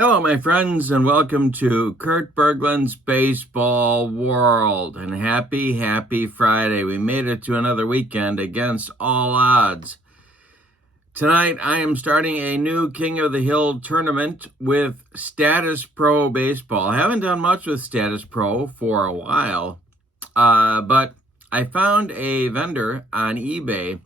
Hello, my friends, and welcome to Kurt Berglund's Baseball World. And happy Friday. We made it to another weekend against all odds. Tonight, I am starting a new King of the Hill tournament with Status Pro Baseball. I haven't done much with Status Pro for a while, but I found a vendor on eBay.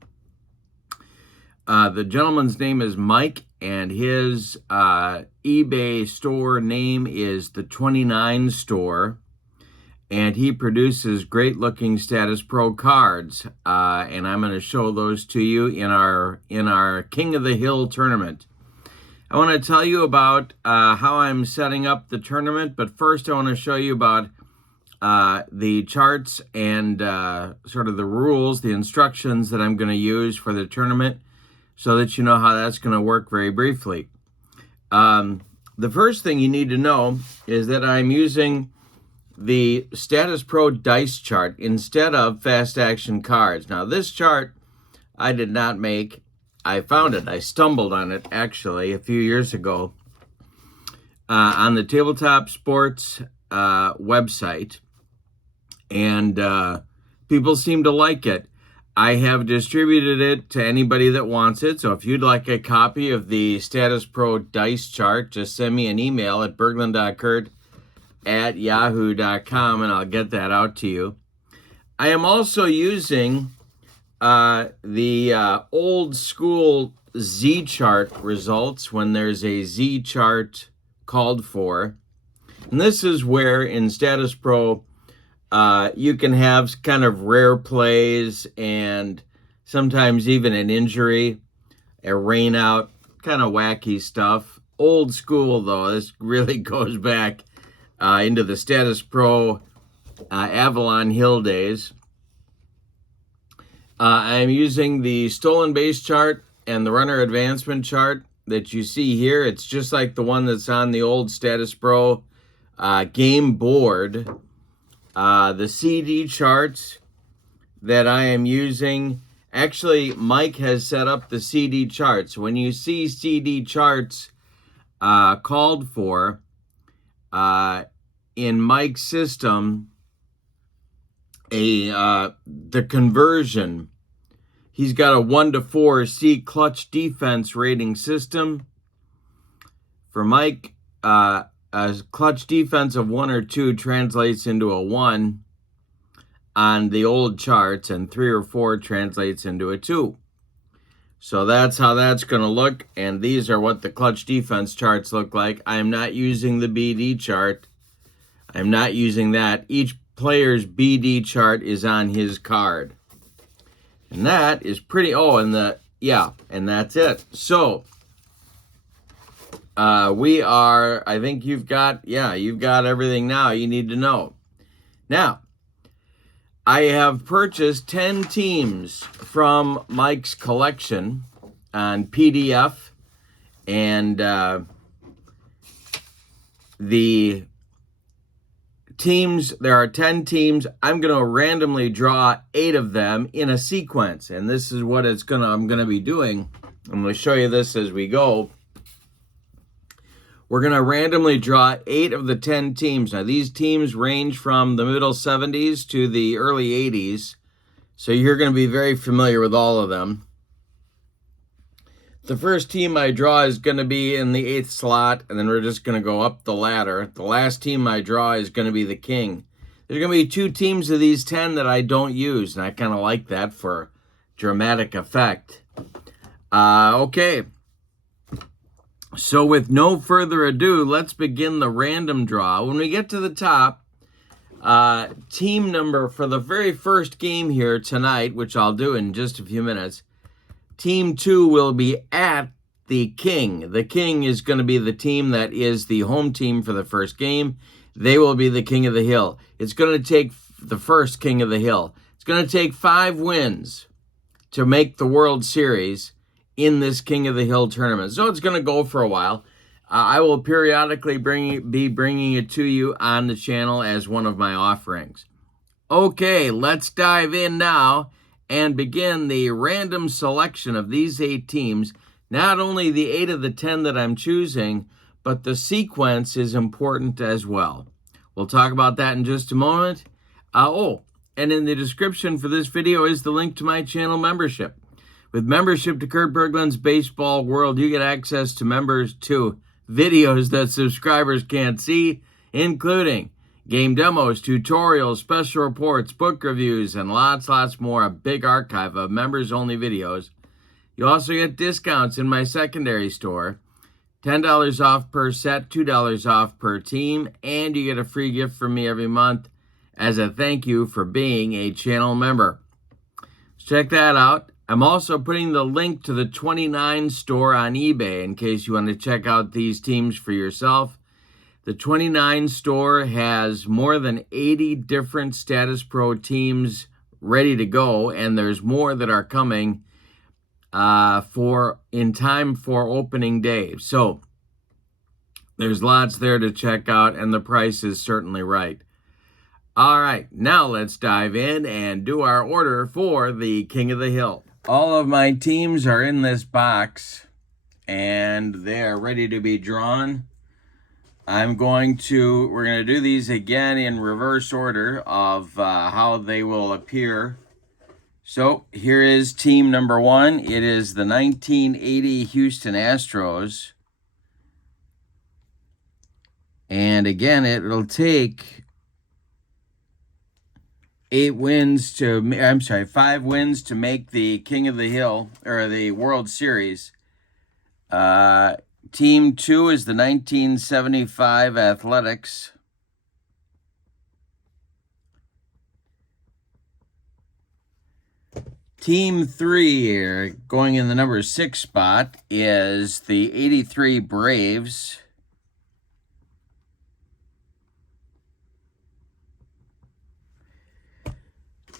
The gentleman's name is Mike, and his eBay store name is the 29 Store, and he produces great-looking Status Pro cards, and I'm going to show those to you in our King of the Hill tournament. I want to tell you about how I'm setting up the tournament, but first I want to show you about the charts and sort of the rules, the instructions that I'm going to use for the tournament, so that you know how that's going to work very briefly. The first thing you need to know is that I'm using the Status Pro dice chart instead of fast action cards. Now, this chart I did not make. I found it. I stumbled on it, actually, a few years ago on the Tabletop Sports website, and people seem to like it. I have distributed it to anybody that wants it, so if you'd like a copy of the Status Pro dice chart, just send me an email at berglund.kurt@yahoo.com, and I'll get that out to you. I am also using the old school Z chart results when there's a Z chart called for. And this is where in Status Pro, you can have kind of rare plays and sometimes even an injury, a rain out, kind of wacky stuff. Old school, though. This really goes back into the Status Pro Avalon Hill days. I'm using the stolen base chart and the runner advancement chart that you see here. It's just like the one that's on the old Status Pro game board. The CD charts that I am using, actually, Mike has set up the CD charts. When you see CD charts called for in Mike's system, the conversion, he's got a 1-to-4 C clutch defense rating system. For Mike, a clutch defense of 1 or 2 translates into a 1 on the old charts, and 3 or 4 translates into a 2. So that's how that's going to look, and these are what the clutch defense charts look like. I am not using the BD chart. I'm not using that. Each player's BD chart is on his card. And that is pretty, and that's it. So, I think you've got everything now you need to know. Now, I have purchased 10 teams from Mike's collection on PDF, and the teams, there are 10 teams. I'm going to randomly draw 8 of them in a sequence, and this is what I'm going to be doing. I'm going to show you this as we go. We're going to randomly draw 8 of the 10 teams. Now, these teams range from the middle 70s to the early 80s, so you're going to be very familiar with all of them. The first team I draw is going to be in the 8th slot, and then we're just going to go up the ladder. The last team I draw is going to be the king. There's going to be 2 teams of these 10 that I don't use, and I kind of like that for dramatic effect. Okay. So with no further ado, let's begin the random draw. When we get to the top, team number for the very first game here tonight, which I'll do in just a few minutes, Team 2 will be at the king. The king is going to be the team that is the home team for the first game. They will be the king of the hill. It's going to take the first king of the hill. It's going to take 5 wins to make the World Series in this King of the Hill tournament. So it's going to go for a while. I will periodically be bringing it to you on the channel as one of my offerings. Okay, let's dive in now and begin the random selection of these 8 teams. Not only the 8 of the 10 that I'm choosing, but the sequence is important as well. We'll talk about that in just a moment. And in the description for this video is the link to my channel membership. With membership to Kurt Berglund's Baseball World, you get access to videos that subscribers can't see, including game demos, tutorials, special reports, book reviews, and lots more. A big archive of members-only videos. You also get discounts in my secondary store. $10 off per set, $2 off per team, and you get a free gift from me every month as a thank you for being a channel member. Check that out. I'm also putting the link to the 29 store on eBay in case you want to check out these teams for yourself. The 29 store has more than 80 different Status Pro teams ready to go, and there's more that are coming in time for opening day. So there's lots there to check out, and the price is certainly right. All right, now let's dive in and do our order for the King of the Hill. All of my teams are in this box, and they are ready to be drawn. We're going to do these again in reverse order of how they will appear. So here is team number one. It is the 1980 Houston Astros. And again, it'll take 5 wins to make the King of the Hill, or the World Series. Team 2 is the 1975 Athletics. Team 3 here, going in the number 6 spot, is the 83 Braves.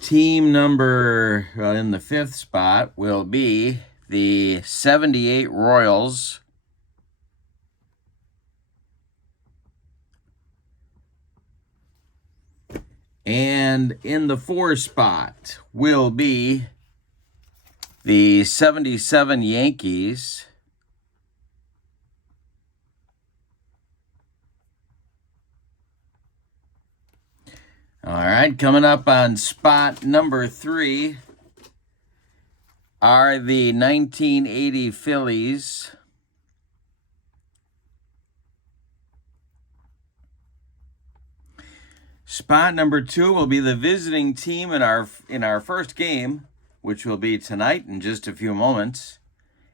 Team number, in the 5th spot, will be the 78 Royals. And in the 4th spot will be the 77 Yankees. All right, coming up on spot number 3 are the 1980 Phillies. Spot number 2 will be the visiting team in our first game, which will be tonight in just a few moments.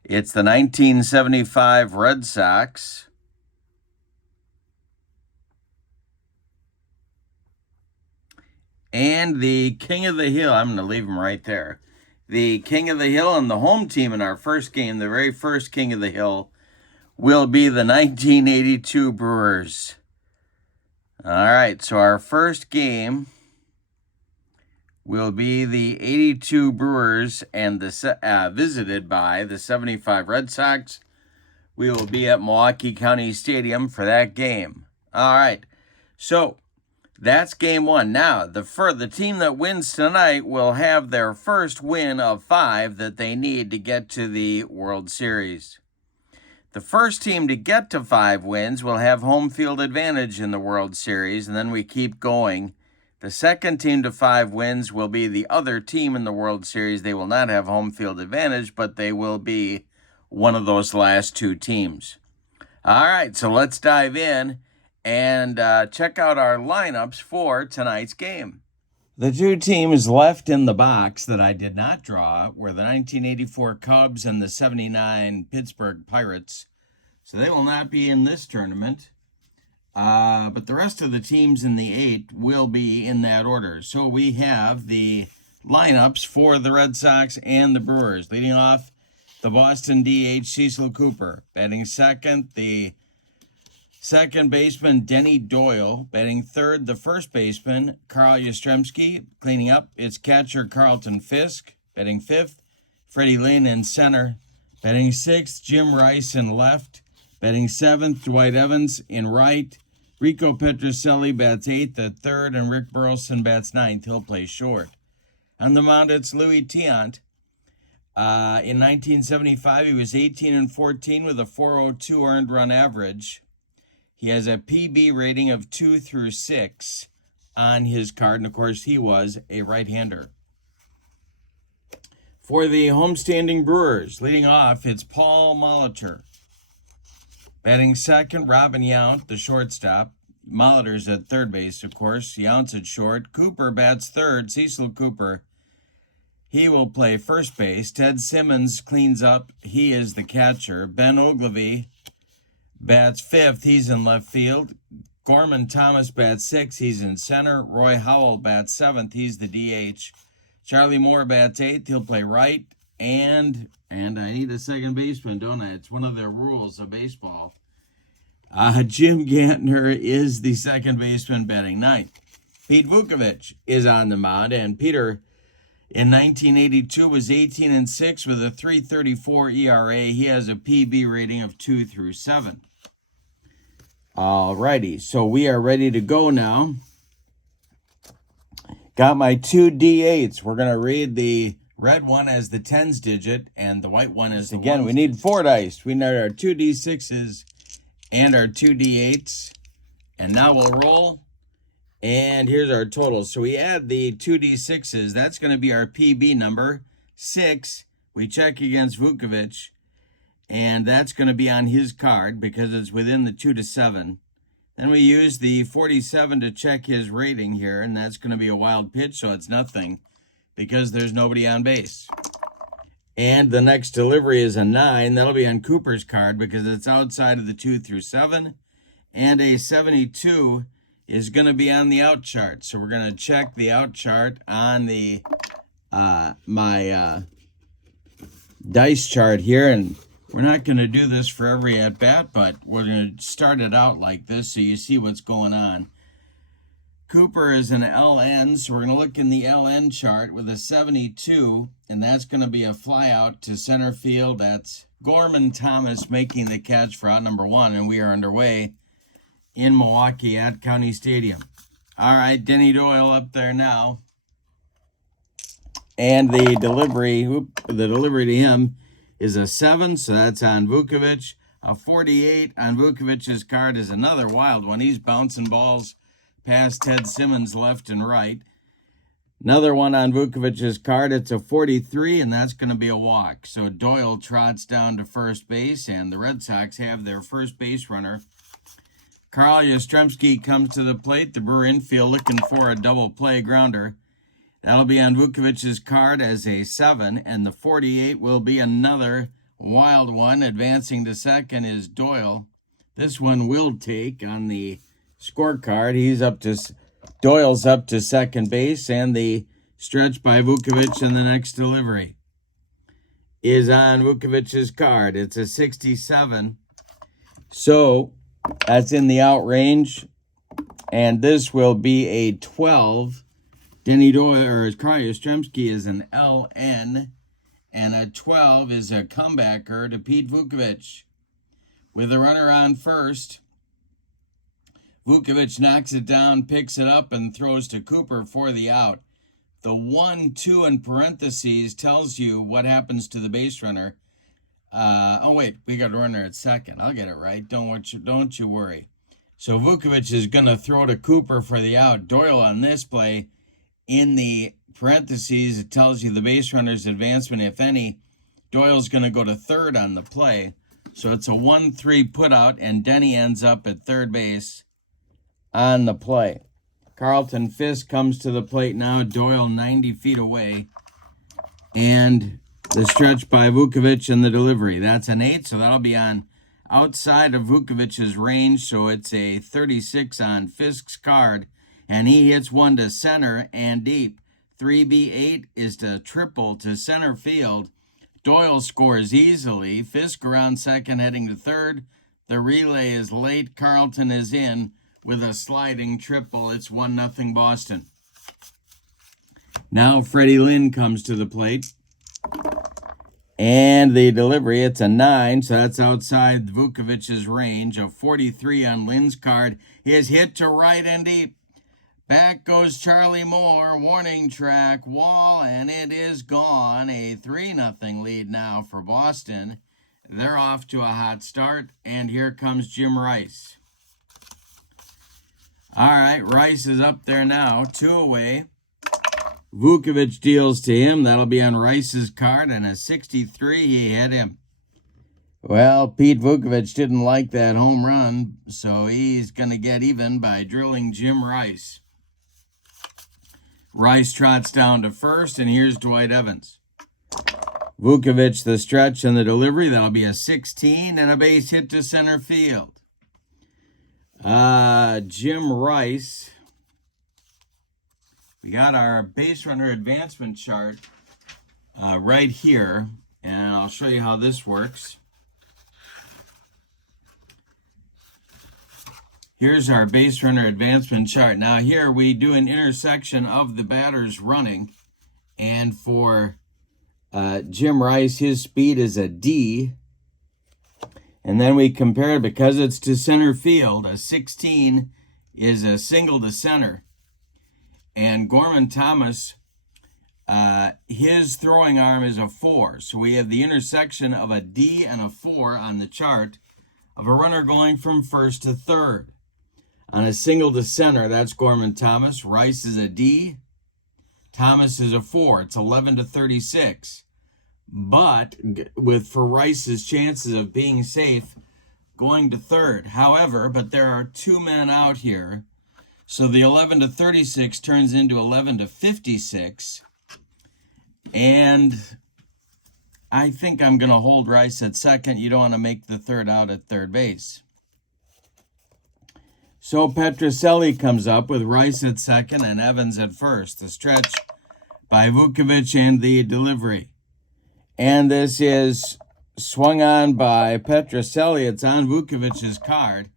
It's the 1975 Red Sox. And the King of the Hill, I'm going to leave him right there. The King of the Hill and the home team in our first game, the very first King of the Hill, will be the 1982 Brewers. All right, so our first game will be the 82 Brewers and visited by the 75 Red Sox. We will be at Milwaukee County Stadium for that game. All right, so that's game 1. Now, the team that wins tonight will have their first win of 5 that they need to get to the World Series. The first team to get to 5 wins will have home field advantage in the World Series, and then we keep going. The second team to 5 wins will be the other team in the World Series. They will not have home field advantage, but they will be one of those last 2 teams. All right, so let's dive in and check out our lineups for tonight's game. The 2 teams left in the box that I did not draw were the 1984 Cubs and the 79 Pittsburgh Pirates. So they will not be in this tournament. But the rest of the teams in the 8 will be in that order. So we have the lineups for the Red Sox and the Brewers. Leading off, the Boston DH Cecil Cooper. Batting second, the second baseman Denny Doyle. Batting third, the first baseman Carl Yastrzemski. Cleaning up, it's catcher Carlton Fisk. Batting fifth, Freddie Lynn in center. Batting sixth, Jim Rice in left. Batting seventh, Dwight Evans in right. Rico Petrocelli bats eighth at third, and Rick Burleson bats ninth. He'll play short. On the mound, it's Louis Tiant. In 1975, he was 18-14 with a .402 earned run average. He has a PB rating of 2 through 6 on his card, and of course he was a right-hander. For the homestanding Brewers, leading off, it's Paul Molitor. Batting second, Robin Yount, the shortstop. Molitor's at third base, of course. Yount's at short. Cooper bats third. Cecil Cooper, he will play first base. Ted Simmons cleans up. He is the catcher. Ben Ogilvy bats fifth. He's in left field. Gorman Thomas bats sixth. He's in center. Roy Howell bats seventh. He's the DH. Charlie Moore bats eighth. He'll play right. And I need a second baseman, don't I? It's one of the rules of baseball. Jim Gantner is the second baseman, batting ninth. Pete Vukovich is on the mound, and Peter in 1982 was 18-6 with a 3.34 ERA. He has a PB rating of 2 through 7. All righty, so we are ready to go now. Got my two D8s. We're going to read the red one as the tens digit and the white one as the ones. Again, we need 4 dice. We need our 2 D6s and our 2 D8s. And now we'll roll. And here's our total. So we add the 2 D6s. That's going to be our PB number, 6. We check against Vukovich. And that's going to be on his card because it's within the 2 to 7. Then we use the 47 to check his rating here, and that's going to be a wild pitch, so it's nothing because there's nobody on base. And the next delivery is a 9. That'll be on Cooper's card because it's outside of the 2 through 7. And a 72 is going to be on the out chart. So we're going to check the out chart on the my dice chart here, and we're not going to do this for every at-bat, but we're going to start it out like this so you see what's going on. Cooper is an LN, so we're going to look in the LN chart with a 72, and that's going to be a fly out to center field. That's Gorman Thomas making the catch for out number 1, and we are underway in Milwaukee at County Stadium. All right, Denny Doyle up there now. And the delivery to him is a 7, so that's on Vukovich. A 48 on Vukovich's card is another wild one. He's bouncing balls past Ted Simmons left and right. Another one on Vukovich's card, it's a 43, and that's going to be a walk. So Doyle trots down to first base, and the Red Sox have their first base runner. Carl Yastrzemski comes to the plate. The Brewer infield looking for a double play grounder. That'll be on Vukovich's card as a 7, and the 48 will be another wild one. Advancing to second is Doyle. This one will take on the scorecard. Doyle's up to second base, and the stretch by Vukovich in the next delivery is on Vukovich's card. It's a 67. So that's in the out range, and this will be a 12. Denny Doyle, or Carl Yastrzemski, is an LN, and a 12 is a comebacker to Pete Vukovich. With a runner on first, Vukovich knocks it down, picks it up, and throws to Cooper for the out. The 1-2 in parentheses tells you what happens to the base runner. Oh, wait, we got a runner at second. I'll get it right. Don't you worry. So Vukovich is going to throw to Cooper for the out. Doyle on this play, in the parentheses, it tells you the base runner's advancement, if any. Doyle's going to go to third on the play. So it's a 1-3 put out, and Denny ends up at third base on the play. Carlton Fisk comes to the plate now. Doyle 90 feet away. And the stretch by Vukovich and the delivery. That's an 8, so that'll be on outside of Vukovich's range. So it's a 36 on Fisk's card. And he hits one to center and deep. 3B8 is to triple to center field. Doyle scores easily. Fisk around second, heading to third. The relay is late. Carlton is in with a sliding triple. It's 1-0 Boston. Now Freddie Lynn comes to the plate. And the delivery, it's a 9, so that's outside Vukovich's range. A 43 on Lynn's card is hit to right and deep. Back goes Charlie Moore, warning track, wall, and it is gone. A 3-0 lead now for Boston. They're off to a hot start, and here comes Jim Rice. All right, Rice is up there now, 2 away. Vukovic deals to him. That'll be on Rice's card, and a 63, he hit him. Well, Pete Vukovic didn't like that home run, so he's going to get even by drilling Jim Rice. Rice trots down to first, and here's Dwight Evans. Vukovic the stretch and the delivery. That'll be a 16 and a base hit to center field. Jim Rice. We got our base runner advancement chart right here, and I'll show you how this works. Here's our base runner advancement chart. Now here we do an intersection of the batters running, and for Jim Rice, his speed is a D. And then we compare it because it's to center field. A 16 is a single to center. And Gorman Thomas, his throwing arm is a 4. So we have the intersection of a D and a 4 on the chart of a runner going from first to third. On a single to center, that's Gorman Thomas. Rice is a D. Thomas is a 4. It's 11 to 36. But for Rice's chances of being safe, going to third. However, but there are 2 men out here. So the 11 to 36 turns into 11 to 56. And I think I'm going to hold Rice at second. You don't want to make the third out at third base. So Petrocelli comes up with Rice at second and Evans at first. The stretch by Vukovic and the delivery. And this is swung on by Petrocelli. It's on Vukovic's card.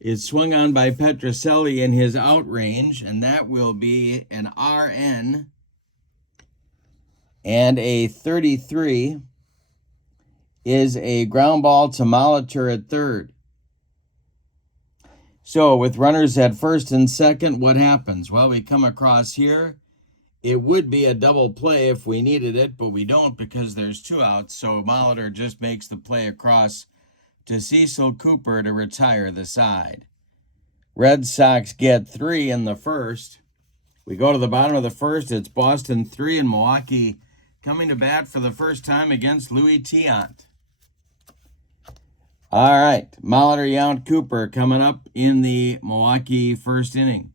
It's swung on by Petrocelli in his out range, and that will be an RN. And a 33 is a ground ball to Molitor at third. So with runners at first and second, what happens? Well, we come across here. It would be a double play if we needed it, but we don't because there's 2 outs. So Molitor just makes the play across to Cecil Cooper to retire the side. Red Sox get 3 in the first. We go to the bottom of the first. It's Boston 3 and Milwaukee coming to bat for the first time against Louis Tiant. All right, Molitor, Yount, Cooper coming up in the Milwaukee first inning.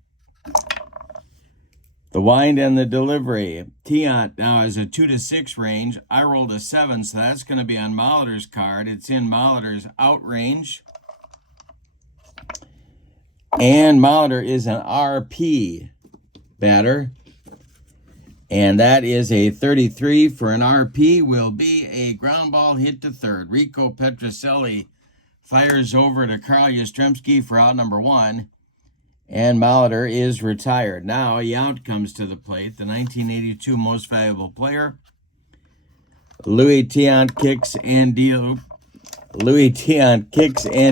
The wind and the delivery. Tiant now has a 2 to 6 range. I rolled a 7, so that's going to be on Molitor's card. It's in Molitor's out range. And Molitor is an RP batter. And that is a 33 for an RP. Will be a ground ball hit to third. Rico Petrocelli fires over to Carl Yastrzemski for out number 1. And Molitor is retired. Now Yount comes to the plate, the 1982 most valuable player. Louis Tiant kicks and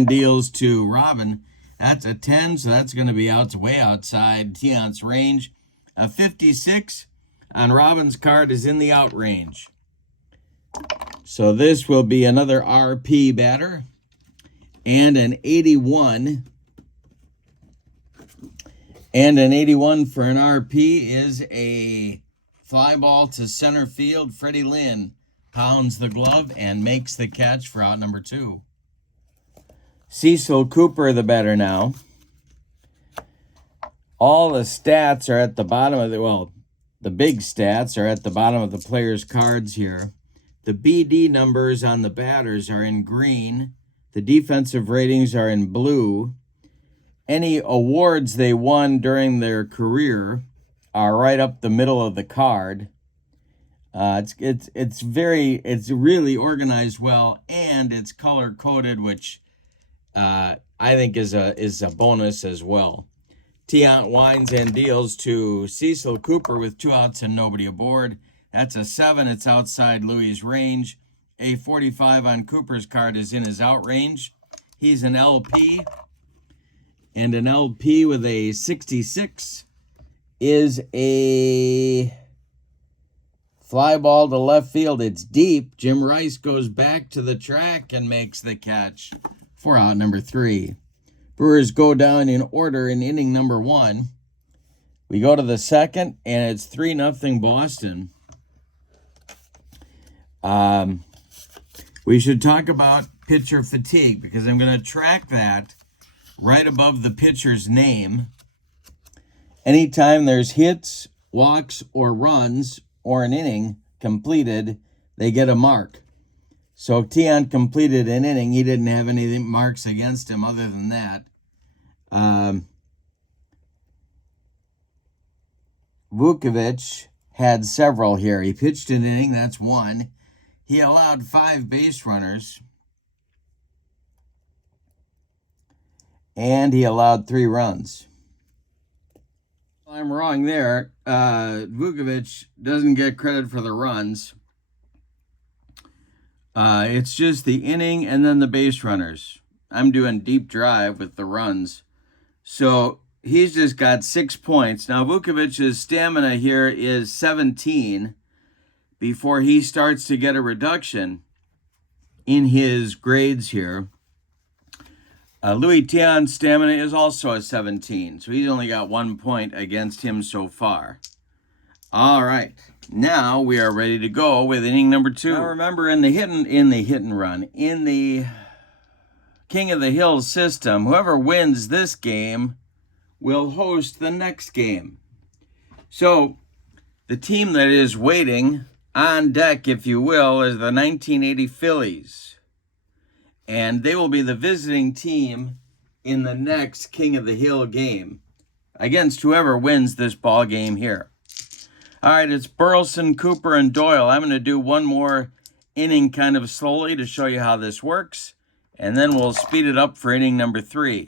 deals to Robin. That's a 10, so that's going to be way outside Tiant's range. A 56 on Robin's card is in the out range. So this will be another RP batter. And an 81. And an 81 for an RP is a fly ball to center field. Freddie Lynn pounds the glove and makes the catch for out number 2. Cecil Cooper, the batter now. All the stats are at the bottom of the big stats are at the bottom of the players' cards here. The BD numbers on the batters are in green. The defensive ratings are in blue. Any awards they won during their career are right up the middle of the card. It's really organized well, and it's color coded, which I think is a bonus as well. Tiant winds and deals to Cecil Cooper with 2 outs and nobody aboard. That's a 7. It's outside Louis' range. A 45 on Cooper's card is in his out range. He's an LP. And an LP with a 66 is a fly ball to left field. It's deep. Jim Rice goes back to the track and makes the catch for out number 3. Brewers go down in order in inning number 1. We go to the second, and it's 3-0 Boston. We should talk about pitcher fatigue because I'm going to track that right above the pitcher's name. Anytime there's hits, walks, or runs, or an inning completed, they get a mark. So Tion completed an inning. He didn't have any marks against him other than that. Vukovic had several here. He pitched an inning, that's 1. He allowed 5 base runners. And he allowed 3 runs. I'm wrong there. Vukovic doesn't get credit for the runs. It's just the inning and then the base runners. I'm doing deep drive with the runs. So he's just got 6 points. Now Vukovic's stamina here is 17 before he starts to get a reduction in his grades here. Louis Tion's stamina is also a 17, so he's only got 1 point against him so far. All right, now we are ready to go with inning number 2. Now remember, in the hit and run, in the King of the Hill system, whoever wins this game will host the next game. So the team that is waiting on deck, if you will, is the 1980 Phillies. And they will be the visiting team in the next King of the Hill game against whoever wins this ball game here. All right, it's Burleson, Cooper, and Doyle. I'm going to do one more inning kind of slowly to show you how this works, and then we'll speed it up for inning number 3.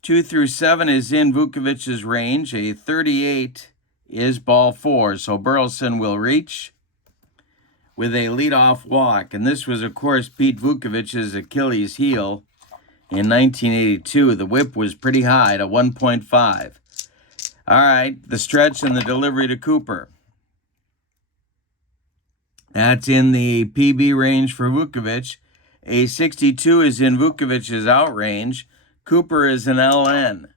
2 through 7 is in Vukovic's range. A 38 is ball 4, so Burleson will reach with a leadoff walk. And this was, of course, Pete Vukovic's Achilles heel in 1982. The whip was pretty high at 1.5. All right, the stretch and the delivery to Cooper. That's in the PB range for Vukovic. A 62 is in Vukovic's out range. Cooper is an LN.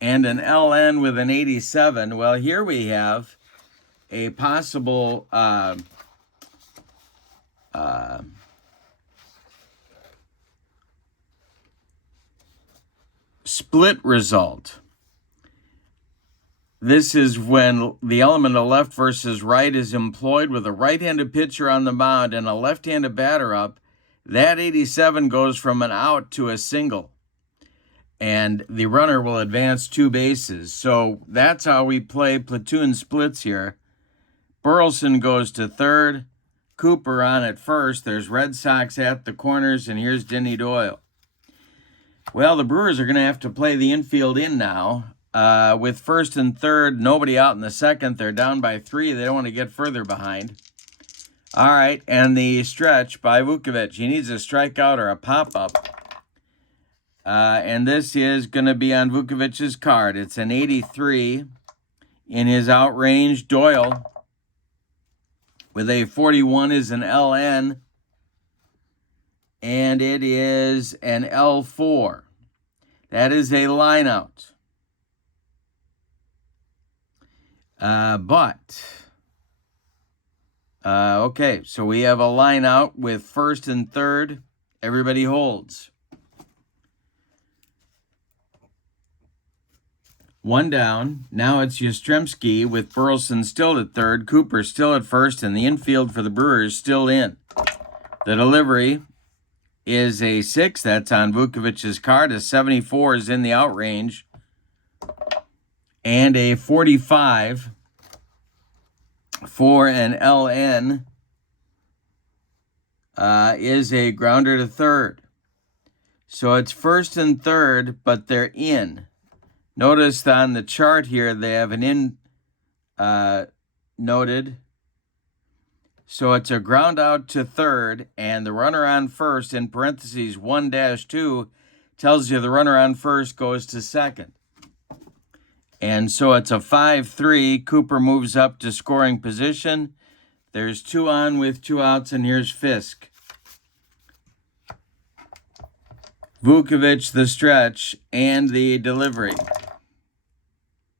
And an LN with an 87. Well, here we have a possible split result. This is when the element of left versus right is employed with a right-handed pitcher on the mound and a left-handed batter up. That 87 goes from an out to a single, and the runner will advance 2 bases. So that's how we play platoon splits here. Burleson goes to third, Cooper on at first. There's Red Sox at the corners, and here's Denny Doyle. Well, the Brewers are going to have to play the infield in now. With first and third, nobody out in the second. They're down by 3. They don't want to get further behind. All right, and the stretch by Vukovic. He needs a strikeout or a pop-up. And this is going to be on Vukovic's card. It's an 83 in his out range. Doyle with a 41 is an LN, and it is an L4. That is a line out. Okay, so we have a line out with first and third. Everybody holds. 1 down. Now it's Yastrzemski with Burleson still at third, Cooper still at first, and the infield for the Brewers still in. The delivery is a 6. That's on Vukovic's card. A 74 is in the out range. And a 45 for an LN is a grounder to third. So it's first and third, but they're in. Notice on the chart here, they have an in noted. So it's a ground out to third, and the runner on first, in parentheses 1-2, tells you the runner on first goes to second. And so it's a 5-3. Cooper moves up to scoring position. There's 2 on with 2 outs, and here's Fisk. Vukovic, the stretch, and the delivery.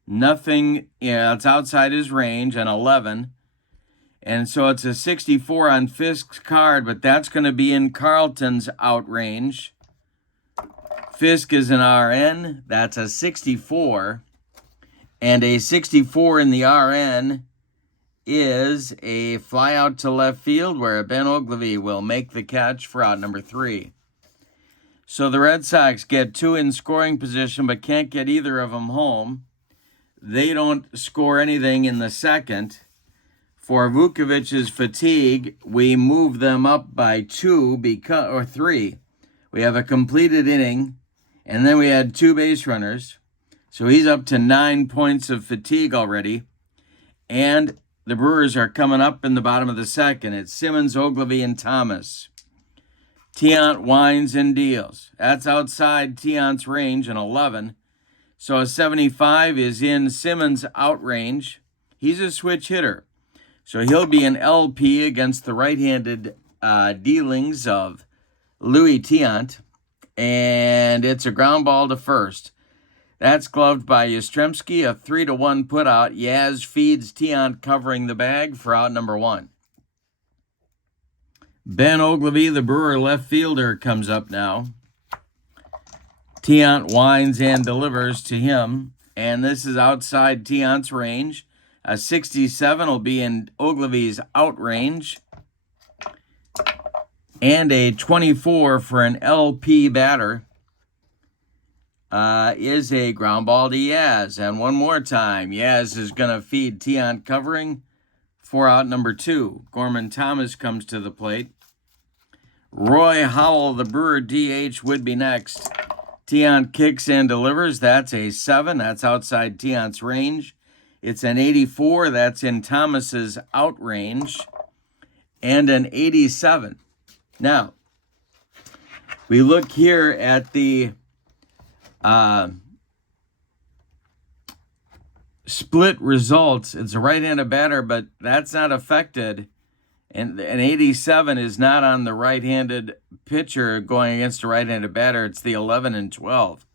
Nothing, yeah, it's outside his range, an 11. And so it's a 64 on Fisk's card, but that's going to be in Carlton's out range. Fisk is an RN. That's a 64. And a 64 in the RN is a fly out to left field where Ben Ogilvy will make the catch for out number 3. So the Red Sox get 2 in scoring position but can't get either of them home. They don't score anything in the second. For Vukovic's fatigue, we move them up by 2 or 3. We have a completed inning, and then we had 2 base runners. So he's up to 9 points of fatigue already. And the Brewers are coming up in the bottom of the second. It's Simmons, Ogilvy, and Thomas. Tiant winds and deals. That's outside Tiant's range, an 11. So a 75 is in Simmons' out range. He's a switch hitter. So he'll be an LP against the right-handed dealings of Louis Tiant. And it's a ground ball to first. That's gloved by Yastrzemski, a 3-1 put out. Yaz feeds Tiant covering the bag for out number 1. Ben Ogilvy, the Brewer left fielder, comes up now. Tiant winds and delivers to him. And this is outside Tiant's range. A 67 will be in Ogilvy's out range. And a 24 for an LP batter is a ground ball to Yaz. And one more time, Yaz is going to feed Tiant covering for out number 2. Gorman Thomas comes to the plate. Roy Howell, the Brewer DH, would be next. Tiant kicks and delivers. That's a 7. That's outside Tiant's range. It's an 84. That's in Thomas's out range. And an 87. Now, we look here at the split results. It's a right-handed batter, but that's not affected. And an 87 is not on the right-handed pitcher going against a right-handed batter. It's the 11 and 12.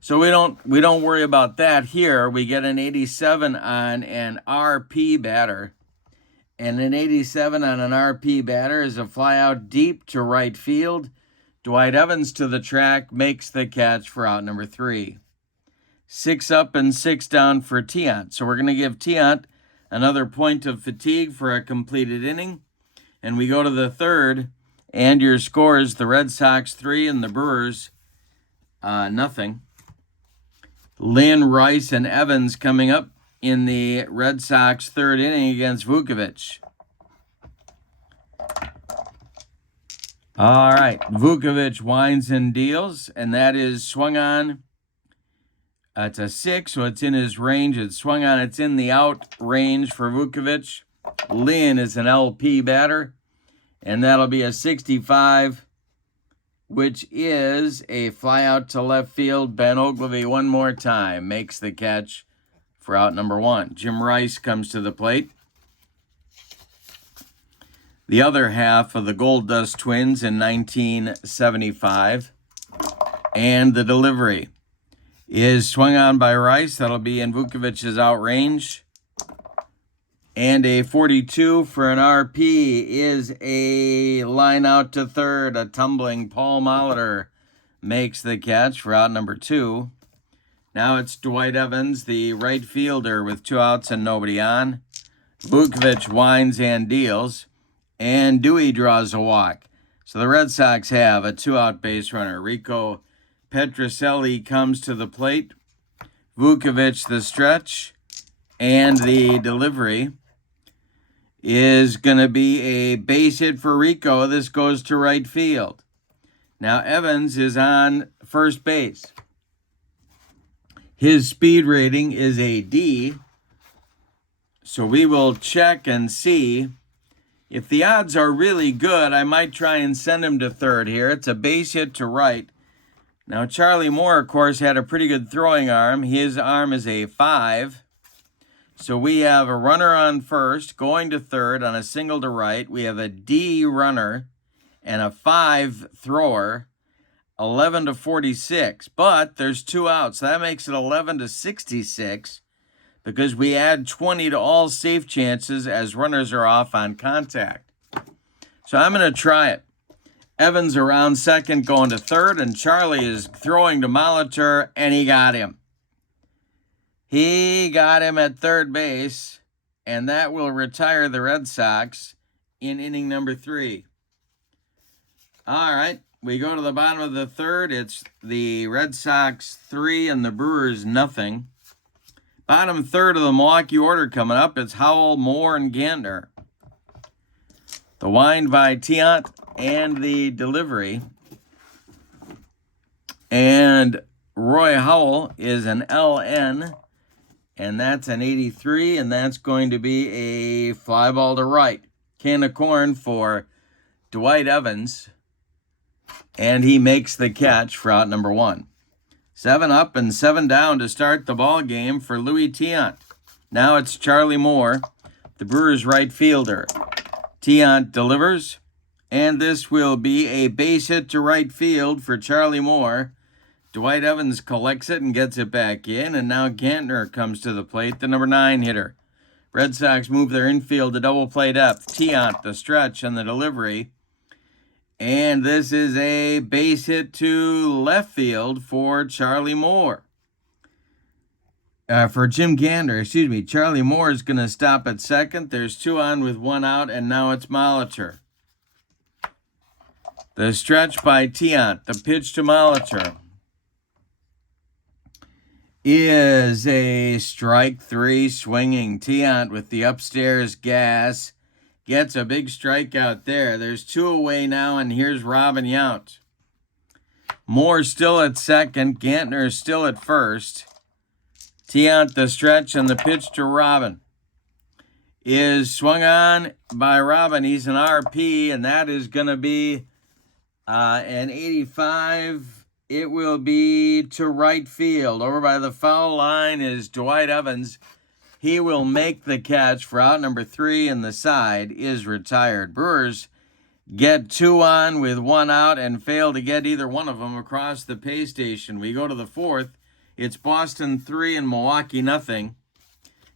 So we don't worry about that here. We get an 87 on an RP batter. And an 87 on an RP batter is a fly out deep to right field. Dwight Evans to the track makes the catch for out number 3. 6 up and 6 down for Tiant. So we're going to give Tiant another point of fatigue for a completed inning. And we go to the third, and your scores, the Red Sox 3 and the Brewers nothing. Lynn, Rice, and Evans coming up in the Red Sox third inning against Vukovic. All right, Vukovic winds and deals, and that is swung on. It's a 6, so it's in his range. It's swung on. It's in the out range for Vukovic. Lynn is an LP batter, and that'll be a 65, which is a fly out to left field. Ben Ogilvy one more time makes the catch for out number 1. Jim Rice comes to the plate. The other half of the Gold Dust Twins in 1975. And the delivery is swung on by Rice. That'll be in Vukovic's out range. And a 42 for an RP is a line out to third. A tumbling Paul Molitor makes the catch for out number 2. Now it's Dwight Evans, the right fielder, with 2 outs and nobody on. Vukovic winds and deals. And Dewey draws a walk. So the Red Sox have a 2-out base runner. Rico Petrocelli comes to the plate. Vukovic, the stretch, and the delivery is going to be a base hit for Rico. This goes to right field. Now Evans is on first base. His speed rating is a D. So we will check and see. If the odds are really good, I might try and send him to third here. It's a base hit to right. Now, Charlie Moore, of course, had a pretty good throwing arm. His arm is a 5. So we have a runner on first, going to third on a single to right. We have a D runner and a 5 thrower 11-46. But there's 2 outs. So that makes it 11-66 because we add 20 to all safe chances as runners are off on contact. So I'm going to try it. Evans around second going to third, and Charlie is throwing to Molitor, and he got him. He got him at third base, and that will retire the Red Sox in inning number 3. All right, we go to the bottom of the third. It's the Red Sox 3 and the Brewers nothing. Bottom third of the Milwaukee order coming up. It's Howell, Moore, and Gantner. The wind by Tiant and the delivery. And Roy Howell is an LN, and that's an 83, and that's going to be a fly ball to right. Can of corn for Dwight Evans, and he makes the catch for out number 1. 7 up and 7 down to start the ball game for Louis Tiant. Now it's Charlie Moore, the Brewers right fielder. Tiant delivers, and this will be a base hit to right field for Charlie Moore. Dwight Evans collects it and gets it back in, and now Gantner comes to the plate, the number 9 hitter. Red Sox move their infield to double play depth. Tiant, the stretch and the delivery. And this is a base hit to left field for Charlie Moore. For Jim Gantner, excuse me. Charlie Moore is going to stop at second. There's 2 on with 1 out, and now it's Molitor. The stretch by Tiant, the pitch to Molitor, is a strike 3 swinging. Tiant with the upstairs gas gets a big strikeout there. There's 2 away now, and here's Robin Yount. Moore still at second. Gantner still at first. Tiant, the stretch, and the pitch to Robin is swung on by Robin. He's an RP, and that is going to be an 85. It will be to right field. Over by the foul line is Dwight Evans. He will make the catch for out number 3, and the side is retired. Brewers get 2 on with 1 out and fail to get either one of them across the pay station. We go to the 4th. It's Boston 3 and Milwaukee nothing.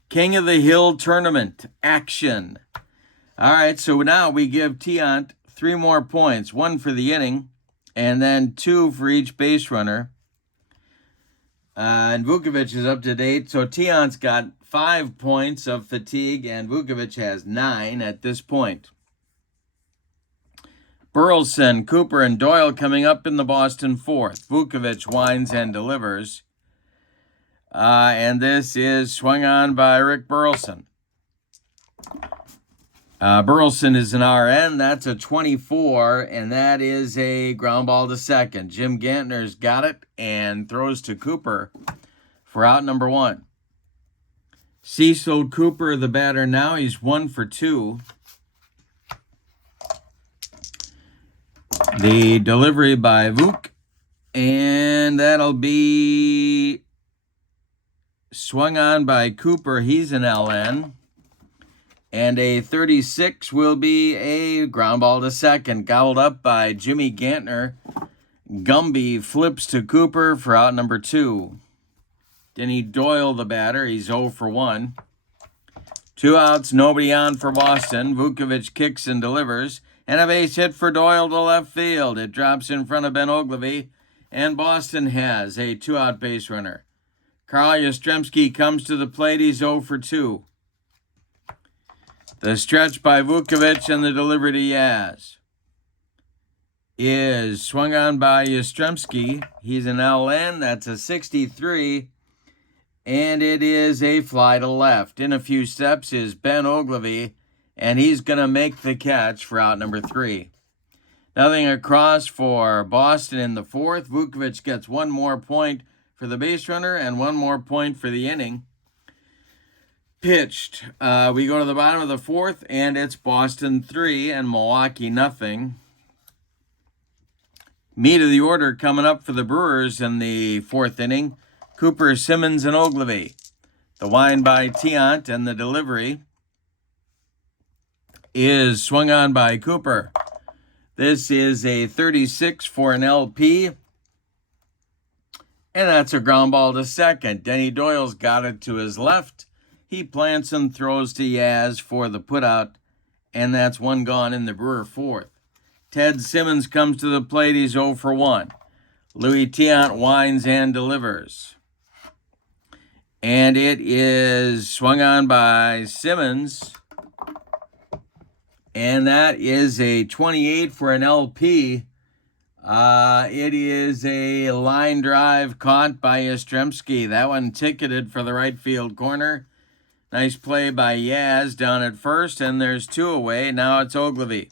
King of the Hill tournament action. All right, so now we give Tiant 3 more points, 1 for the inning, and then 2 for each base runner. And Vukovic is up to date, so Tiant's got 5 points of fatigue, and Vukovic has 9 at this point. Burleson, Cooper, and Doyle coming up in the Boston 4th. Vukovic winds and delivers. And this is swung on by Rick Burleson. Burleson is an RN. That's a 24, and that is a ground ball to second. Jim Gantner's got it and throws to Cooper for out number 1. Cecil Cooper, the batter now. He's 1 for 2. The delivery by Vuk, and that'll be swung on by Cooper. He's an LN. And a 36 will be a ground ball to second, gobbled up by Jimmy Gantner. Gumby flips to Cooper for out number 2. Denny Doyle, the batter. He's 0 for 1. 2 outs, nobody on for Boston. Vukovic kicks and delivers. And a base hit for Doyle to left field. It drops in front of Ben Oglivie. And Boston has a 2-out base runner. Carl Yastrzemski comes to the plate. He's 0 for 2. The stretch by Vukovic and the delivery to Yaz is swung on by Yastrzemski. He's an LN. That's a 63. And it is a fly to left. In a few steps is Ben Oglivie, and he's going to make the catch for out number 3. Nothing across for Boston in the 4th. Vukovic gets 1 more point for the base runner and 1 more point for the inning. Pitched. We go to the bottom of the 4th, and it's Boston 3 and Milwaukee nothing. Meat of the order coming up for the Brewers in the 4th inning. Cooper, Simmons, and Oglivie. The wind by Tiant, and the delivery is swung on by Cooper. This is a 36 for an LP. And that's a ground ball to second. Denny Doyle's got it to his left. He plants and throws to Yaz for the putout, and that's one gone in the Brewer fourth. Ted Simmons comes to the plate. He's 0 for 1. Louis Tiant winds and delivers. And it is swung on by Simmons. And that is a 28 for an LP. It is a line drive caught by Yastrzemski. That one ticketed for the right field corner. Nice play by Yaz down at first, and there's 2 away. Now it's Ogilvy.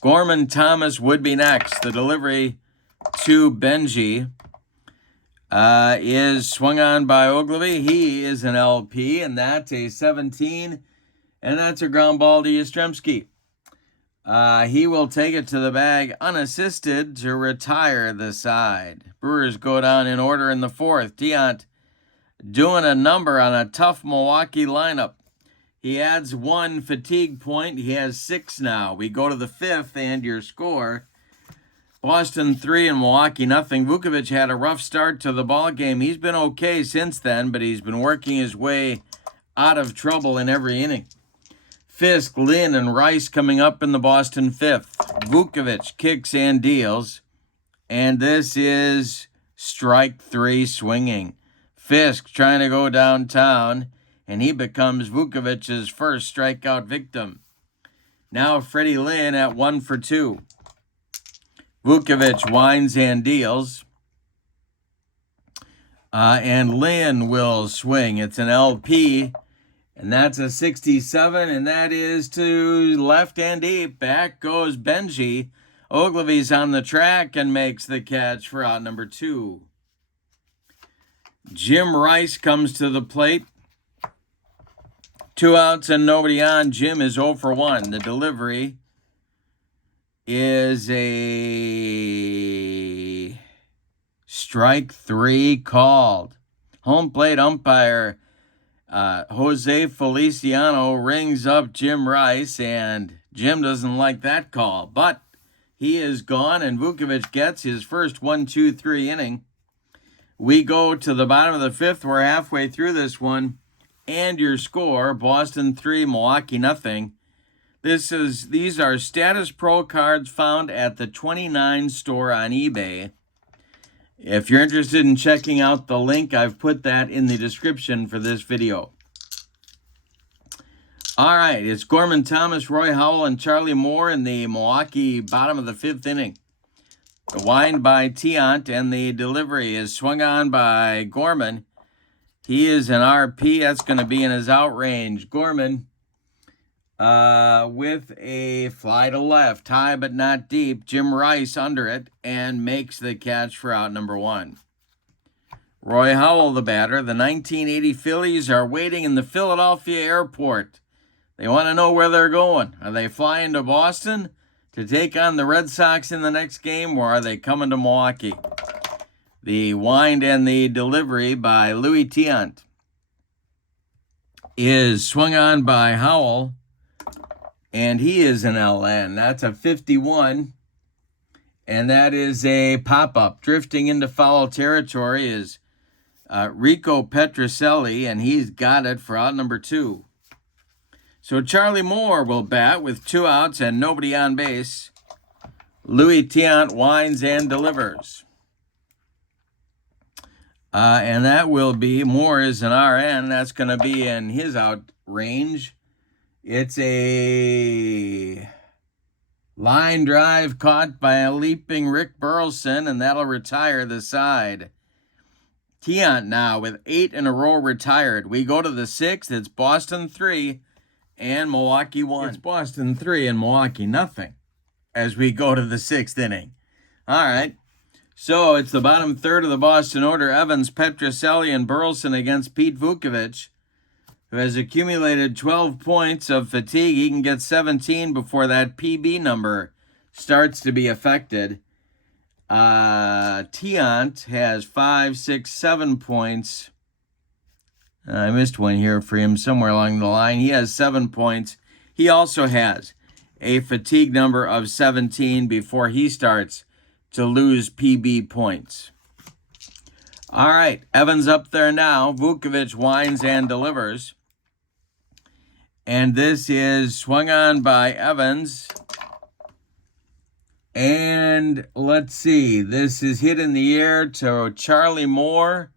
Gorman Thomas would be next. The delivery to Benji is swung on by Ogilvy. He is an LP, and that's a 17, and that's a ground ball to Yastrzemski. He will take it to the bag unassisted to retire the side. Brewers go down in order in the fourth. Tiant doing a number on a tough Milwaukee lineup. He adds 1 fatigue point. He has 6 now. We go to the fifth, and your score: Boston 3 and Milwaukee nothing. Vukovic had a rough start to the ball game. He's been okay since then, but he's been working his way out of trouble in every inning. Fisk, Lynn, and Rice coming up in the Boston fifth. Vukovic kicks and deals, and this is strike 3 swinging. Fisk trying to go downtown, and he becomes Vukovic's first strikeout victim. Now Freddie Lynn at 1 for 2. Vukovic winds and deals, and Lynn will swing. It's an LP, and that's a 67, and that is to left and deep. Back goes Benji. Ogilvy's on the track and makes the catch for out number 2. Jim Rice comes to the plate. 2 outs and nobody on. Jim is 0 for 1. The delivery is a strike 3 called. Home plate umpire Jose Feliciano rings up Jim Rice, and Jim doesn't like that call, but he is gone, and Vukovic gets his first 1-2-3 inning. We go to the bottom of the fifth. We're halfway through this one, and your score: Boston 3, Milwaukee nothing. These are Status Pro cards found at the 29 store on eBay. If you're interested in checking out the link, I've put that in the description for this video. All right, it's Gorman Thomas, Roy Howell, and Charlie Moore in the Milwaukee bottom of the fifth inning. The wind by Tiant, and the delivery is swung on by Gorman. He is an RP. That's going to be in his out range. Gorman with a fly to left, high but not deep. Jim Rice under it and makes the catch for out number 1. Roy Howell, the batter. The 1980 Phillies are waiting in the Philadelphia airport. They want to know where they're going. Are they flying to Boston to take on the Red Sox in the next game, or are they coming to Milwaukee? The wind and the delivery by Louis Tiant is swung on by Howell, and he is an LN. That's a 51, and that is a pop-up. Drifting into foul territory is Rico Petrocelli, and he's got it for out number 2. So Charlie Moore will bat with 2 outs and nobody on base. Louis Tiant winds and delivers. And that will be, Moore is an RN. That's going to be in his out range. It's a line drive caught by a leaping Rick Burleson, and that'll retire the side. Tiant now with 8 in a row retired. We go to the 6th. It's Boston 3 and Milwaukee 1. It's Boston 3 and Milwaukee nothing as we go to the 6th inning. All right. So it's the bottom third of the Boston order. Evans, Petrocelli, and Burleson against Pete Vukovic, who has accumulated 12 points of fatigue. He can get 17 before that PB number starts to be affected. Tiant has 5, 6, 7 points. I missed one here for him somewhere along the line. He has 7 points. He also has a fatigue number of 17 before he starts to lose PB points. All right, Evans up there now. Vukovic winds and delivers. And this is swung on by Evans. And let's see, this is hit in the air to Charlie Moore.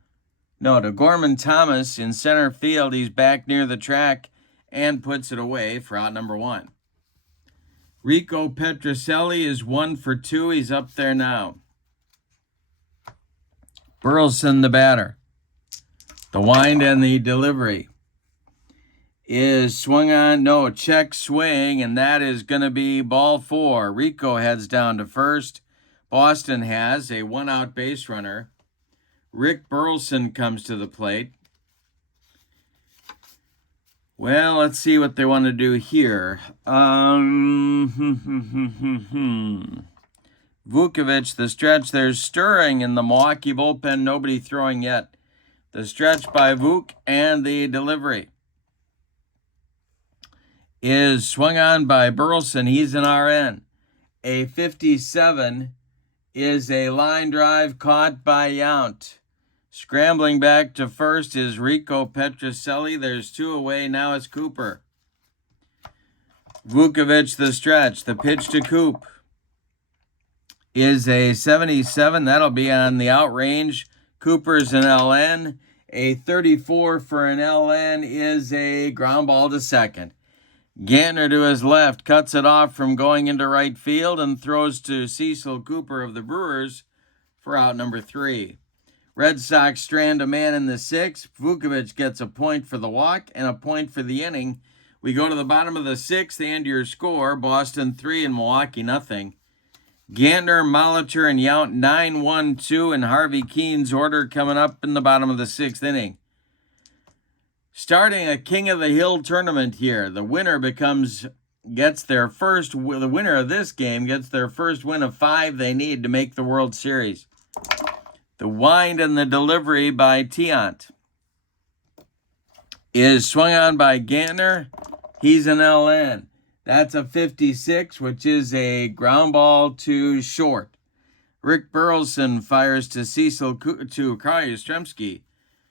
No, to Gorman Thomas in center field. He's back near the track and puts it away for out number 1. Rico Petrocelli is 1 for 2. He's up there now. Burleson, the batter. The wind and the delivery is swung on, no, check swing, and that is going to be ball 4. Rico heads down to first. Boston has a 1-out base runner. Rick Burleson comes to the plate. Well, let's see what they want to do here. Vukovic, the stretch, there's stirring in the Milwaukee bullpen. Nobody throwing yet. The stretch by Vuk and the delivery is swung on by Burleson. He's an RN. A 57 is a line drive caught by Yount. Scrambling back to first is Rico Petrocelli. There's 2 away. Now it's Cooper. Vukovic, the stretch. The pitch to Coop is a 77. That'll be on the out range. Cooper's an LN. A 34 for an LN is a ground ball to second. Gantner to his left cuts it off from going into right field and throws to Cecil Cooper of the Brewers for out number 3. Red Sox strand a man in the 6th. Vukovic gets a point for the walk and a point for the inning. We go to the bottom of the 6th and your score, Boston 3 and Milwaukee nothing. Gantner, Molitor, and Yount 9-1-2 in Harvey Keene's order coming up in the bottom of the 6th inning. Starting a King of the Hill tournament here. The winner gets their first. The winner of this game gets their first win of 5 they need to make the World Series. The wind and the delivery by Tiant is swung on by Gantner. He's an LN. That's a 56, which is a ground ball to short. Rick Burleson fires to Carl Yastrzemski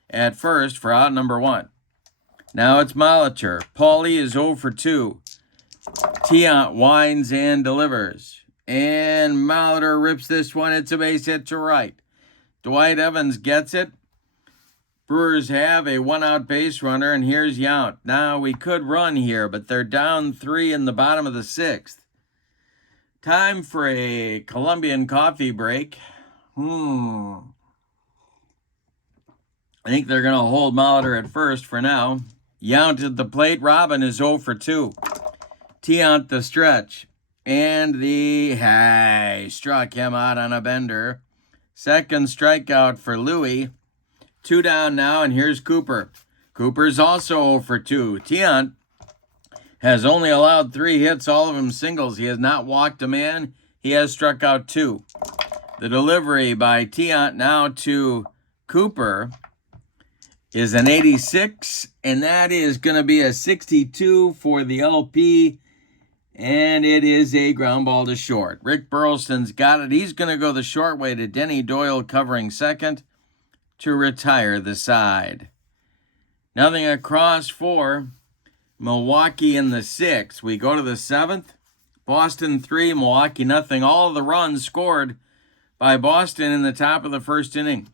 at first for out number 1. Now it's Molitor. Paulie is 0 for 2. Tiant winds and delivers. And Molitor rips this one. It's a base hit to right. Dwight Evans gets it. Brewers have a 1-out base runner, and here's Yount. Now, we could run here, but they're down 3 in the bottom of the 6th. Time for a Colombian coffee break. I think they're going to hold Molitor at first for now. Yount at the plate. Robin is 0 for 2. Tiant the stretch. And struck him out on a bender. Second strikeout for Louis. 2 down now, and here's Cooper. Cooper's also 0 for 2. Tiant has only allowed 3 hits, all of them singles. He has not walked a man. He has struck out 2. The delivery by Tiant now to Cooper is an 86, and that is going to be a 62 for the LP, and it is a ground ball to short. Rick Burleson's got it. He's going to go the short way to Denny Doyle covering second to retire the side. Nothing across for Milwaukee in the 6th. We go to the 7th. Boston 3, Milwaukee nothing. All of the runs scored by Boston in the top of the first inning.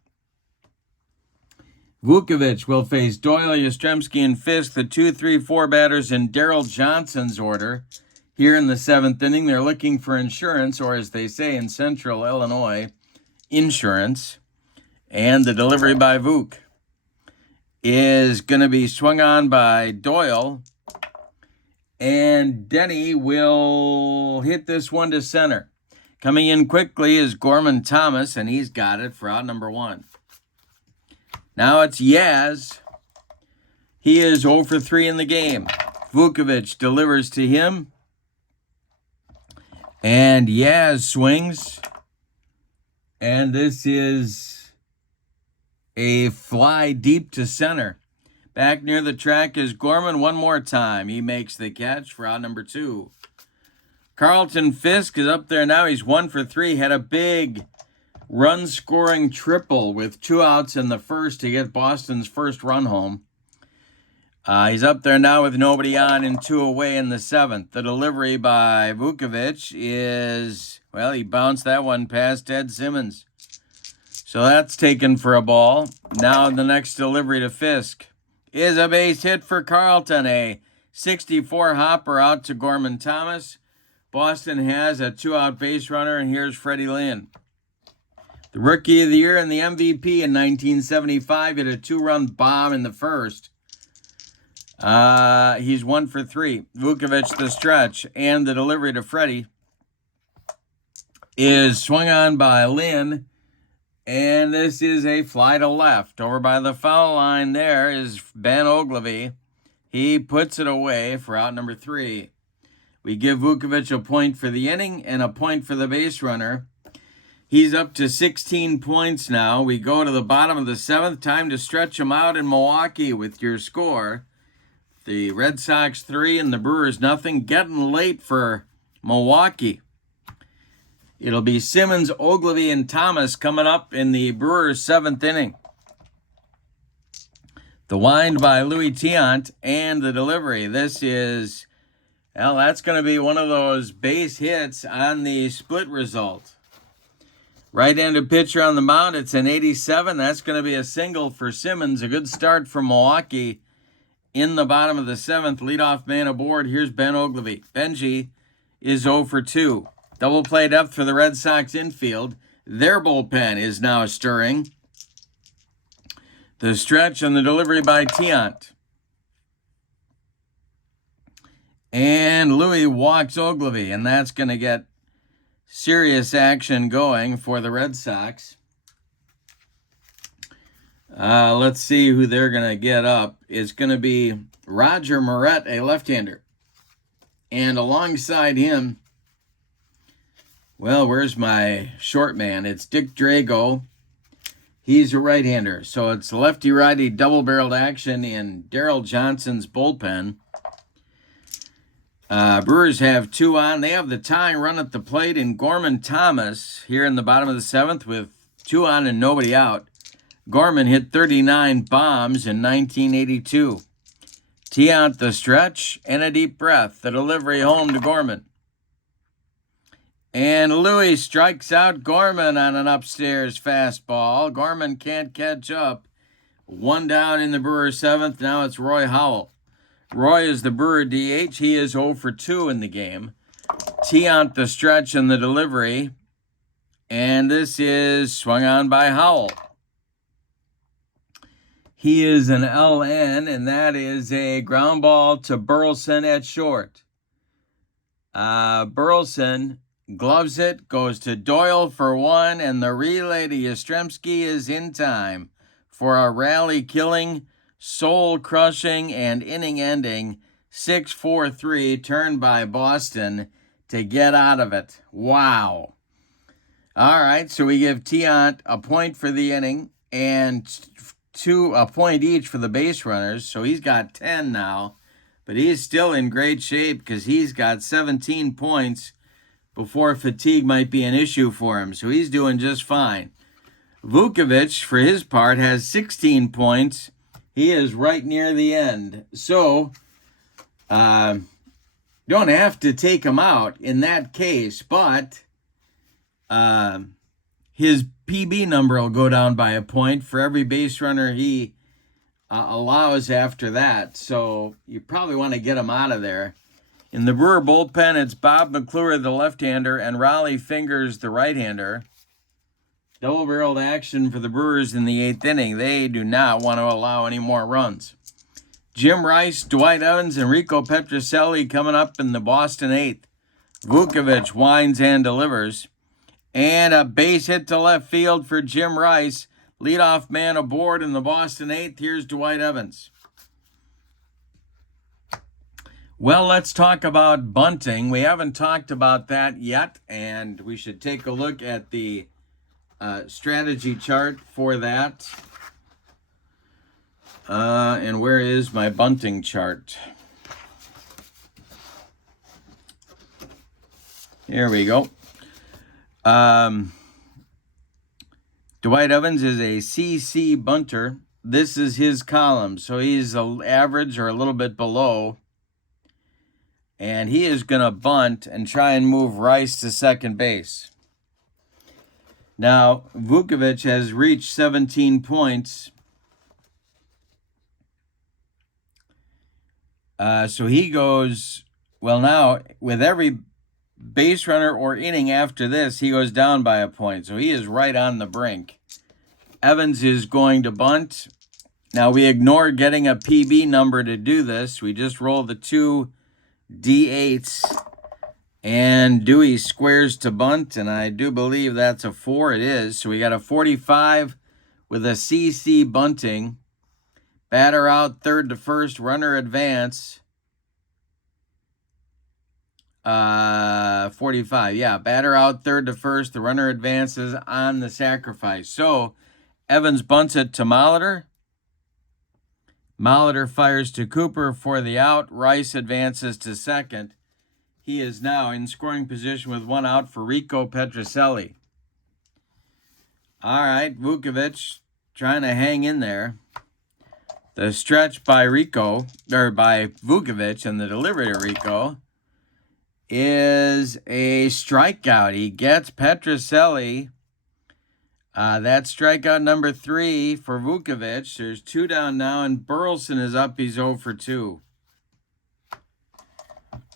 Vukovic will face Doyle, Yastrzemski, and Fisk, the 2, 3, 4 batters in Darrell Johnson's order. Here in the 7th inning, they're looking for insurance, or as they say in Central Illinois, insurance. And the delivery by Vuk is going to be swung on by Doyle. And Denny will hit this one to center. Coming in quickly is Gorman Thomas, and he's got it for out number 1. Now it's Yaz. He is 0 for 3 in the game. Vukovic delivers to him. And Yaz swings. And this is a fly deep to center. Back near the track is Gorman one more time. He makes the catch for out number 2. Carlton Fisk is up there now. He's 1 for 3. Had a big run-scoring triple with 2 outs in the first to get Boston's first run home. He's up there now with nobody on and 2 away in the 7th. The delivery by Vukovic is, well, he bounced that one past Ed Simmons. So that's taken for a ball. Now the next delivery to Fisk is a base hit for Carlton. A 64 hopper out to Gorman Thomas. Boston has a 2-out base runner, and here's Freddie Lynn. The Rookie of the Year and the MVP in 1975 hit a 2-run bomb in the first. He's 1 for 3. Vukovic the stretch, and the delivery to Freddie is swung on by Lynn. And this is a fly to left. Over by the foul line there is Ben Ogilvy. He puts it away for out number 3. We give Vukovic a point for the inning and a point for the base runner. He's up to 16 points now. We go to the bottom of the 7th. Time to stretch him out in Milwaukee with your score. The Red Sox 3 and the Brewers nothing. Getting late for Milwaukee. It'll be Simmons, Ogilvy, and Thomas coming up in the Brewers' 7th inning. The wind by Louis Tiant and the delivery. This is, well, that's going to be one of those base hits on the split result. Right-handed pitcher on the mound. It's an 87. That's going to be a single for Simmons. A good start for Milwaukee in the bottom of the 7th. Leadoff man aboard. Here's Ben Ogilvy. Benji is 0 for 2. Double play depth for the Red Sox infield. Their bullpen is now stirring. The stretch and the delivery by Tiant. And Louis walks Ogilvy, and that's going to get serious action going for the Red Sox. Let's see who they're going to get up. It's going to be Roger Moret, a left-hander. And alongside him, well, where's my short man? It's Dick Drago. He's a right-hander. So it's lefty-righty double-barreled action in Darrell Johnson's bullpen. Brewers have 2 on. They have the tying run at the plate in Gorman Thomas here in the bottom of the 7th with 2 on and nobody out. Gorman hit 39 bombs in 1982. Tiant the stretch and a deep breath. The delivery home to Gorman. And Louis strikes out Gorman on an upstairs fastball. Gorman can't catch up. 1 down in the Brewers' 7th. Now it's Roy Howell. Roy is the Brewer DH. He is 0 for 2 in the game. Tiant the stretch and the delivery. And this is swung on by Howell. He is an LN, and that is a ground ball to Burleson at short. Burleson gloves it, goes to Doyle for 1, and the relay to Yastrzemski is in time for a rally-killing, soul-crushing, and inning-ending 6-4-3 turn by Boston to get out of it. Wow. All right, so we give Tiant a point for the inning and a point each for the base runners, so he's got 10 now, but he's still in great shape because he's got 17 points before fatigue might be an issue for him. So he's doing just fine. Vukovic, for his part, has 16 points. He is right near the end. So, don't have to take him out in that case, but his PB number will go down by a point for every base runner he allows after that. So you probably want to get him out of there. In the Brewer bullpen, it's Bob McClure, the left-hander, and Raleigh Fingers, the right-hander. Double-barreled action for the Brewers in the 8th inning. They do not want to allow any more runs. Jim Rice, Dwight Evans, and Rico Petrocelli coming up in the Boston 8th. Vukovic winds and delivers. And a base hit to left field for Jim Rice. Leadoff man aboard in the Boston 8th. Here's Dwight Evans. Well, let's talk about bunting. We haven't talked about that yet, and we should take a look at the strategy chart for that. And where is my bunting chart? Here we go. Dwight Evans is a CC bunter. This is his column, so he's an average or a little bit below. And he is going to bunt and try and move Rice to second base. Now, Vukovic has reached 17 points. So he goes, well, now, with every base runner or inning after this, he goes down by a point. So he is right on the brink. Evans is going to bunt. Now, we ignore getting a PB number to do this. We just roll the two D8s. And Dewey squares to bunt, and I do believe that's a 4. It is. So we got a 45 with a CC bunting. Batter out, third to first, runner advance. 45, yeah. Batter out, third to first, the runner advances on the sacrifice. So Evans bunts it to Molitor. Molitor fires to Cooper for the out. Rice advances to second. He is now in scoring position with one out for Rico Petrocelli. All right, Vukovic trying to hang in there. The stretch by Vukovic and the delivery to Rico is a strikeout. He gets Petrocelli. That's strikeout number 3 for Vukovic. There's 2 down now, and Burleson is up. He's 0 for 2.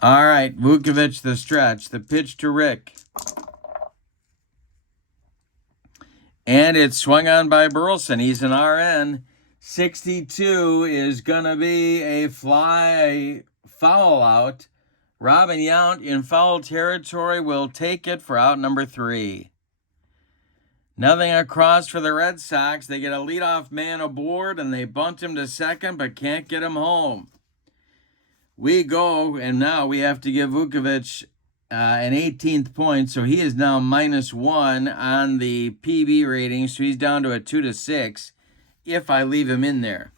All right, Vukovic the stretch. The pitch to Rick. And it's swung on by Burleson. He's an RN. 62 is going to be a foul out. Robin Yount in foul territory will take it for out number 3. Nothing across for the Red Sox. They get a leadoff man aboard, and they bunt him to second, but can't get him home. We go, and now we have to give Vukovic an 18th point, so he is now -1 on the PB rating, so he's down to a 2-6 if I leave him in there.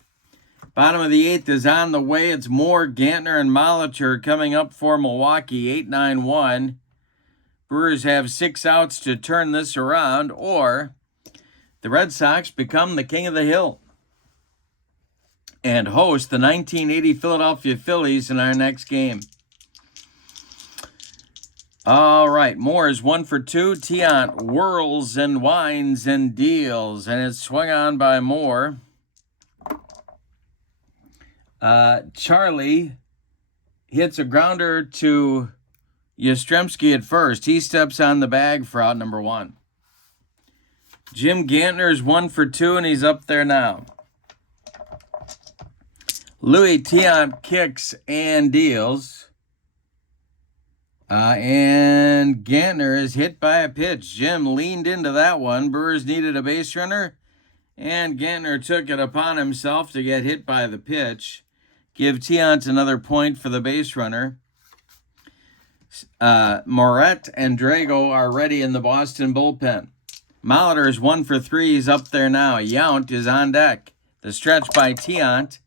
Bottom of the 8th is on the way. It's Moore, Gantner, and Molitor coming up for Milwaukee, 8-9-1. Brewers have 6 outs to turn this around, or the Red Sox become the king of the hill and host the 1980 Philadelphia Phillies in our next game. All right, Moore is 1 for 2. Tiant whirls and winds and deals, and it's swung on by Moore. Charlie hits a grounder to Yastrzemski at first. He steps on the bag for out number 1. Jim Gantner is 1 for 2, and he's up there now. Louis Tiant kicks and deals. And Gantner is hit by a pitch. Jim leaned into that one. Brewers needed a base runner, and Gantner took it upon himself to get hit by the pitch. Give Tiant another point for the base runner. Moret and Drago are ready in the Boston bullpen. Molitor is 1 for 3. He's up there now. Yount is on deck. The stretch by Tiant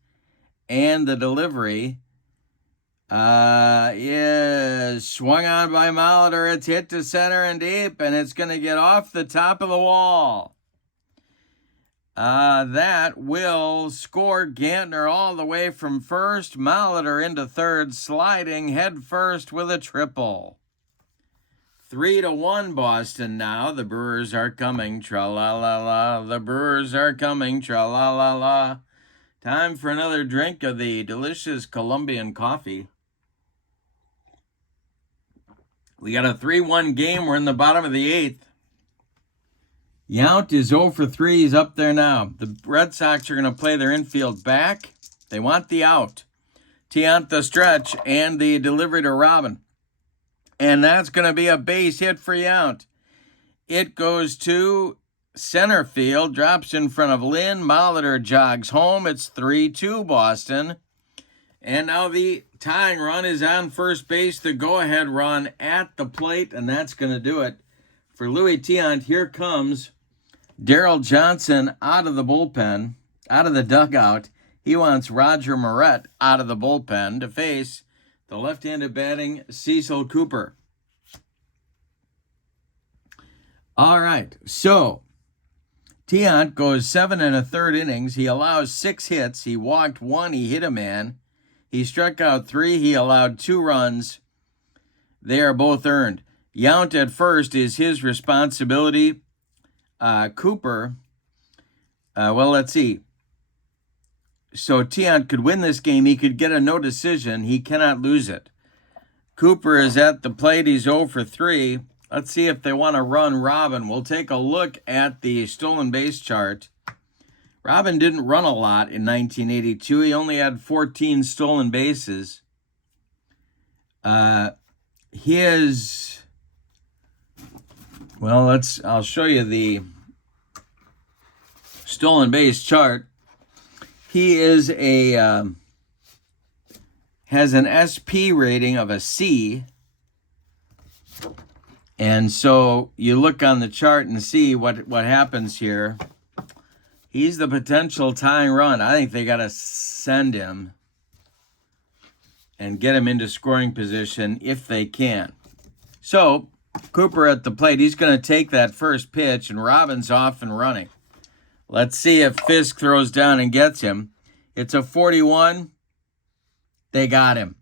and the delivery is swung on by Molitor. It's hit to center and deep, and it's going to get off the top of the wall. That will score Gantner all the way from first. Molitor into third, sliding head first with a triple. 3-1 Boston now. The Brewers are coming. Tra-la-la-la. The Brewers are coming. Tra-la-la-la. Time for another drink of the delicious Colombian coffee. We got a 3-1 game. We're in the bottom of the 8th. Yount is 0 for 3. He's up there now. The Red Sox are going to play their infield back. They want the out. Tiant the stretch and the delivery to Robin. And that's going to be a base hit for Yount. It goes to center field, drops in front of Lynn. Molitor jogs home. It's 3-2 Boston. And now the tying run is on first base. The go-ahead run at the plate, and that's going to do it. For Louis Tiant, here comes Daryl Johnson out of the bullpen, out of the dugout. He wants Roger Moret out of the bullpen to face the left-handed batting Cecil Cooper. All right, so Tiant goes 7 1/3 innings. He allows 6 hits. He walked 1. He hit a man. He struck out 3. He allowed 2 runs. They are both earned. Yount at first is his responsibility. Cooper, well, let's see. So Tiant could win this game. He could get a no decision. He cannot lose it. Cooper is at the plate. He's 0 for 3. Let's see if they want to run Robin. We'll take a look at the stolen base chart. Robin didn't run a lot in 1982. He only had 14 stolen bases. I'll show you the stolen base chart. He is has an SP rating of a C. And so you look on the chart and see what happens here. He's the potential tying run. I think they got to send him and get him into scoring position if they can. So Cooper at the plate. He's going to take that first pitch, and Robin's off and running. Let's see if Fisk throws down and gets him. It's a 41. They got him.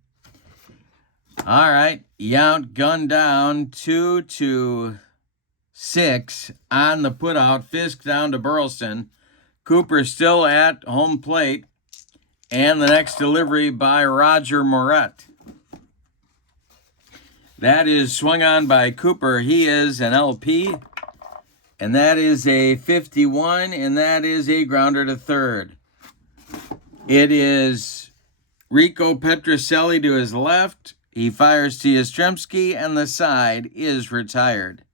All right. Yount gunned down 2-6 on the putout. Fisk down to Burleson. Cooper still at home plate. And the next delivery by Roger Moret. That is swung on by Cooper. He is an LP. And that is a 51. And that is a grounder to third. It is Rico Petrocelli to his left. He fires to Yastrzemski, and the side is retired.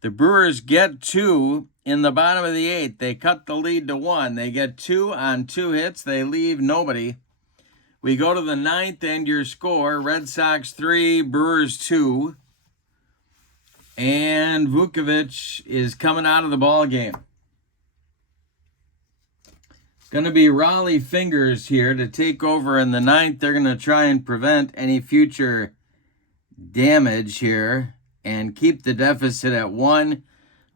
The Brewers get 2 in the bottom of the 8th. They cut the lead to 1. They get 2 on 2 hits. They leave nobody. We go to the 9th, and your score, Red Sox 3, Brewers 2. And Vukovic is coming out of the ball game. Going to be Raleigh Fingers here to take over in the 9th. They're going to try and prevent any future damage here and keep the deficit at 1.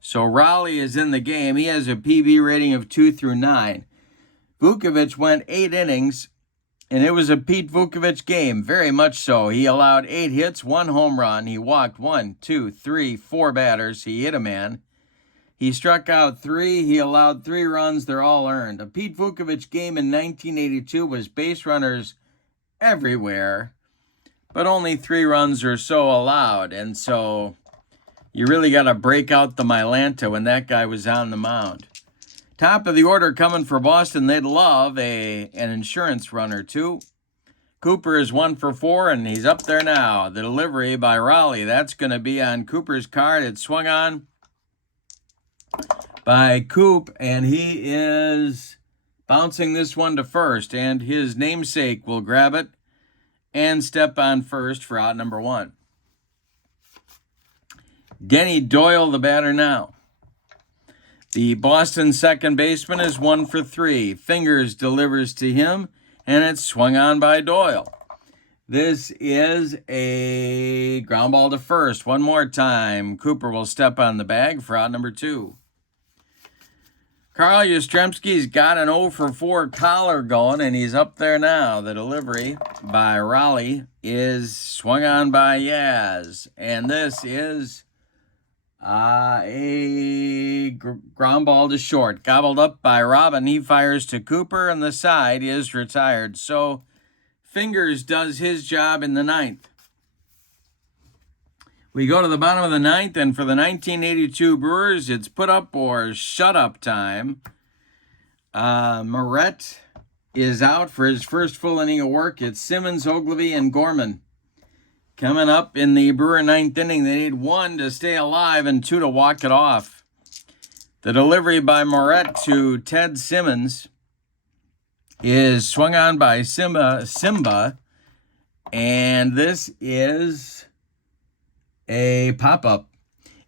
So Raleigh is in the game. He has a PB rating of 2 through 9. Vukovic went 8 innings, and it was a Pete Vukovic game, very much so. He allowed 8 hits, 1 home run. He walked 4 batters. He hit a man. He struck out 3. He allowed 3 runs. They're all earned. A Pete Vukovic game in 1982 was base runners everywhere, but only 3 runs or so allowed. And so you really got to break out the Mylanta when that guy was on the mound. Top of the order coming for Boston. They'd love an insurance run or 2. Cooper is 1 for 4, and he's up there now. The delivery by Raleigh. That's going to be on Cooper's card. It's swung on by Coop, and he is bouncing this one to first, and his namesake will grab it and step on first for out number 1. Denny Doyle, the batter now. The Boston second baseman is 1 for 3. Fingers delivers to him, and it's swung on by Doyle. This is a ground ball to first. One more time. Cooper will step on the bag for out number 2. Carl Yastrzemski's got an 0 for 4 collar going, and he's up there now. The delivery by Raleigh is swung on by Yaz. And this is a ground ball to short. Gobbled up by Robin. He fires to Cooper, and the side is retired. So Fingers does his job in the 9th. We go to the bottom of the 9th, and for the 1982 Brewers, it's put up or shut up time. Moret is out for his first full inning of work. It's Simmons, Ogilvy, and Gorman. Coming up in the Brewer 9th inning, they need 1 to stay alive and 2 to walk it off. The delivery by Moret to Ted Simmons is swung on by Simba, and this is a pop-up.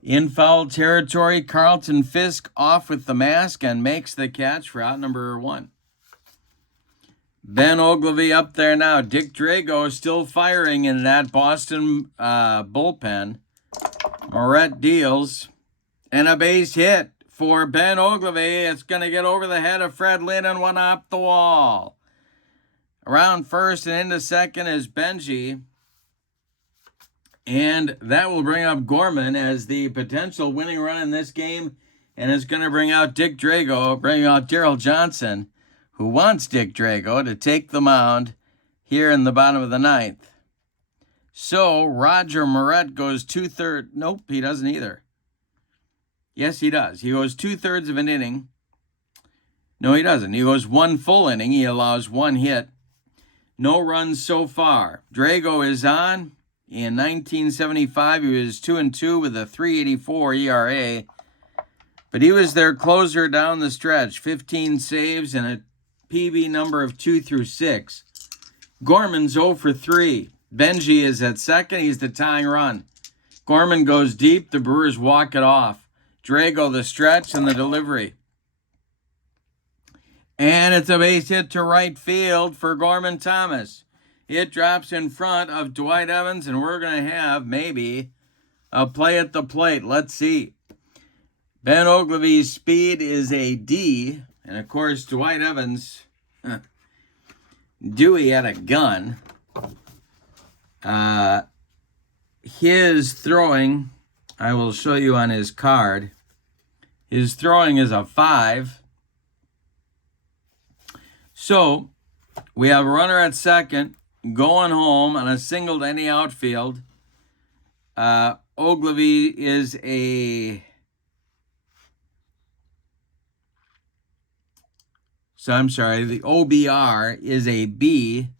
In foul territory, Carlton Fisk off with the mask and makes the catch for out number 1. Ben Ogilvy up there now. Dick Drago still firing in that Boston bullpen. Moret deals, and a base hit for Ben Ogilvy. It's going to get over the head of Fred Lynn and one off the wall. Around first and into second is Benji. And that will bring up Gorman as the potential winning run in this game. And it's going to bring out Dick Drago, bring out Daryl Johnson, who wants Dick Drago to take the mound here in the bottom of the ninth. So Roger Moret goes 2/3. Nope, he doesn't either. Yes, he does. He goes 2/3 of an inning. No, he doesn't. He goes 1 full inning. He allows 1 hit. No runs so far. Drago is on. In 1975, he was 2-2 with a 3.84 ERA. But he was their closer down the stretch. 15 saves and a PB number of 2 through 6. Gorman's 0 for 3. Benji is at second. He's the tying run. Gorman goes deep. The Brewers walk it off. Drago the stretch and the delivery. And it's a base hit to right field for Gorman Thomas. It drops in front of Dwight Evans, and we're going to have maybe a play at the plate. Let's see. Ben Ogilvy's speed is a D, and of course Dwight Evans, Dewey had a gun. His throwing, I will show you on his card. His throwing is a 5. So we have a runner at second, going home on a single to any outfield. Ogilvy is the OBR is a B,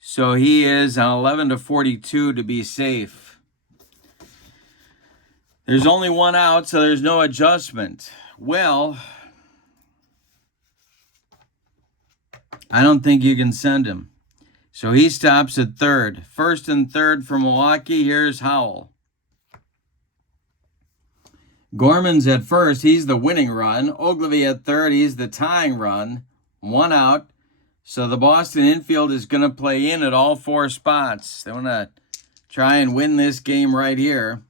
so he is an 11-42 to be safe. There's only 1 out, so there's no adjustment. Well, I don't think you can send him. So he stops at third. First and third for Milwaukee. Here's Howell. Gorman's at first. He's the winning run. Ogilvy at third. He's the tying run. 1 out. So the Boston infield is going to play in at all 4 spots. They want to try and win this game right here.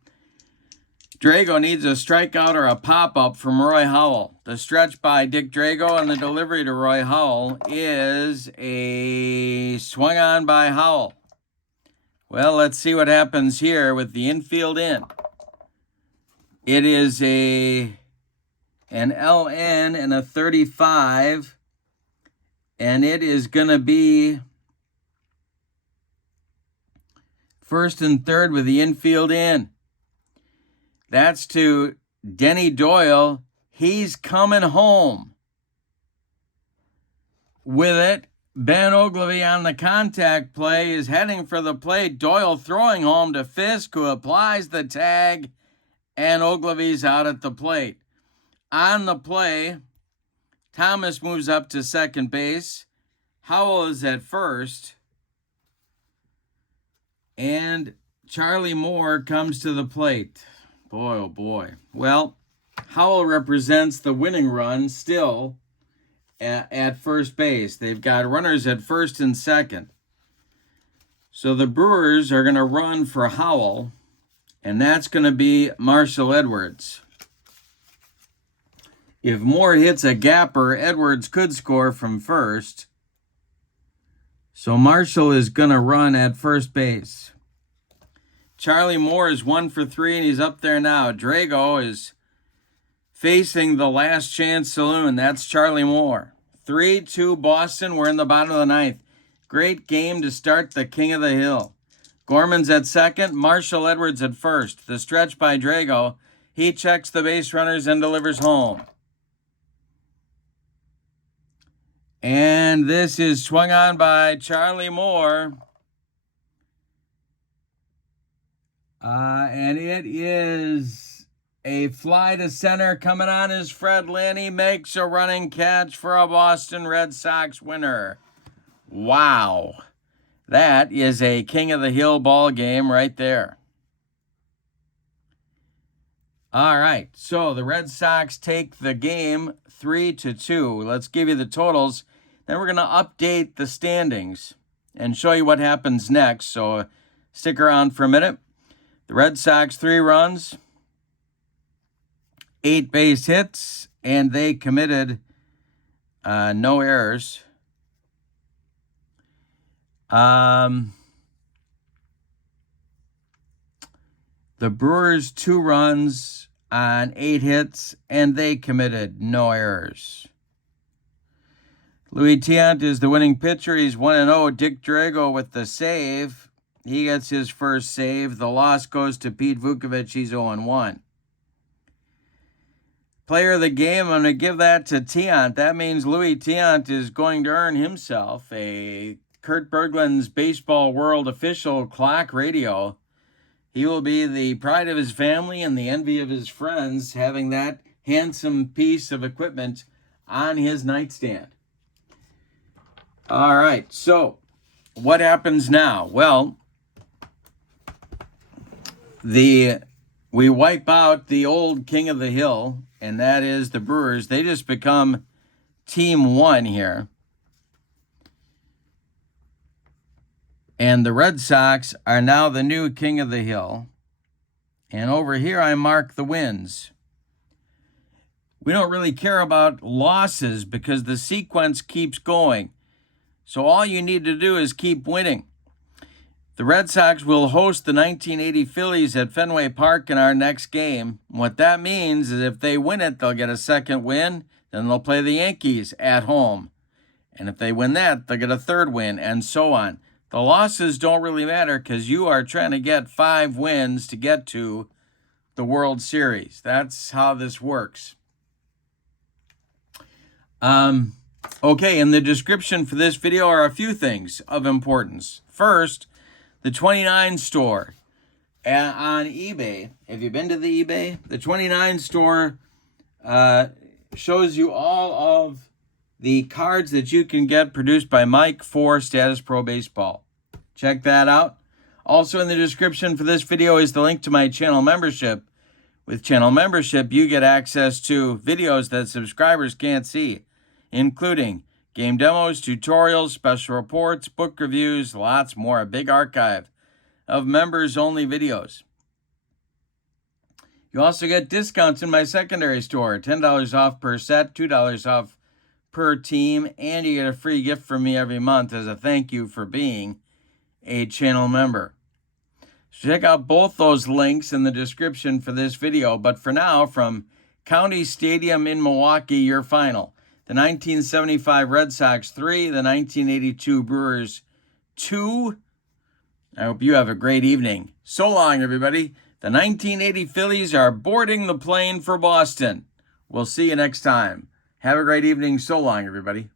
Drago needs a strikeout or a pop-up from Roy Howell. The stretch by Dick Drago and the delivery to Roy Howell is a swung on by Howell. Well, let's see what happens here with the infield in. It is an LN and a 35, and it is going to be first and third with the infield in. That's to Denny Doyle. He's coming home. With it, Ben Ogilvy on the contact play is heading for the plate. Doyle throwing home to Fisk, who applies the tag, and Ogilvy's out at the plate. On the play, Thomas moves up to second base. Howell is at first. And Charlie Moore comes to the plate. Boy, oh boy. Well, Howell represents the winning run still at first base. They've got runners at first and second. So the Brewers are going to run for Howell, and that's going to be Marshall Edwards. If Moore hits a gapper, Edwards could score from first. So Marshall is going to run at first base. Charlie Moore is 1 for 3, and he's up there now. Drago is facing the last chance saloon. That's Charlie Moore. 3-2 Boston. We're in the bottom of the ninth. Great game to start the King of the Hill. Gorman's at second. Marshall Edwards at first. The stretch by Drago. He checks the base runners and delivers home. And this is swung on by Charlie Moore. And it is a fly to center. Coming on is Fred Lynn. He makes a running catch for a Boston Red Sox winner. Wow. That is a King of the Hill ball game right there. All right. So the Red Sox take the game 3-2. Let's give you the totals. Then we're going to update the standings and show you what happens next. So stick around for a minute. The Red Sox 3 runs. 8 base hits, and they committed no errors. The Brewers 2 runs on 8 hits, and they committed no errors. Louis Tiant is the winning pitcher. He's 1-0. Dick Drago with the save. He gets his first save. The loss goes to Pete Vukovich. He's 0-1. Player of the game, I'm going to give that to Tiant. That means Louis Tiant is going to earn himself a Kurt Berglund's Baseball World official clock radio. He will be the pride of his family and the envy of his friends, having that handsome piece of equipment on his nightstand. All right, so what happens now? Well, we wipe out the old king of the hill, and that is the Brewers. They just become Team 1 here. And the Red Sox are now the new king of the hill. And over here I mark the wins. We don't really care about losses because the sequence keeps going. So all you need to do is keep winning. The Red Sox will host the 1980 Phillies at Fenway Park in our next game. What that means is if they win it, they'll get a second win. Then they'll play the Yankees at home. And if they win that, they'll get a third win, and so on. The losses don't really matter because you are trying to get 5 wins to get to the World Series. That's how this works. Okay, in the description for this video are a few things of importance. First, the 29 store on eBay. Have you been to the eBay? The 29 store shows you all of the cards that you can get produced by Mike for Status Pro Baseball. Check that out. Also in the description for this video is the link to my channel membership. With channel membership, you get access to videos that subscribers can't see, including game demos, tutorials, special reports, book reviews, lots more. A big archive of members-only videos. You also get discounts in my secondary store, $10 off per set, $2 off per team, and you get a free gift from me every month as a thank you for being a channel member. So check out both those links in the description for this video. But for now, from County Stadium in Milwaukee, your final. The 1975 Red Sox 3, the 1982 Brewers 2. I hope you have a great evening. So long, everybody. The 1980 Phillies are boarding the plane for Boston. We'll see you next time. Have a great evening. So long, everybody.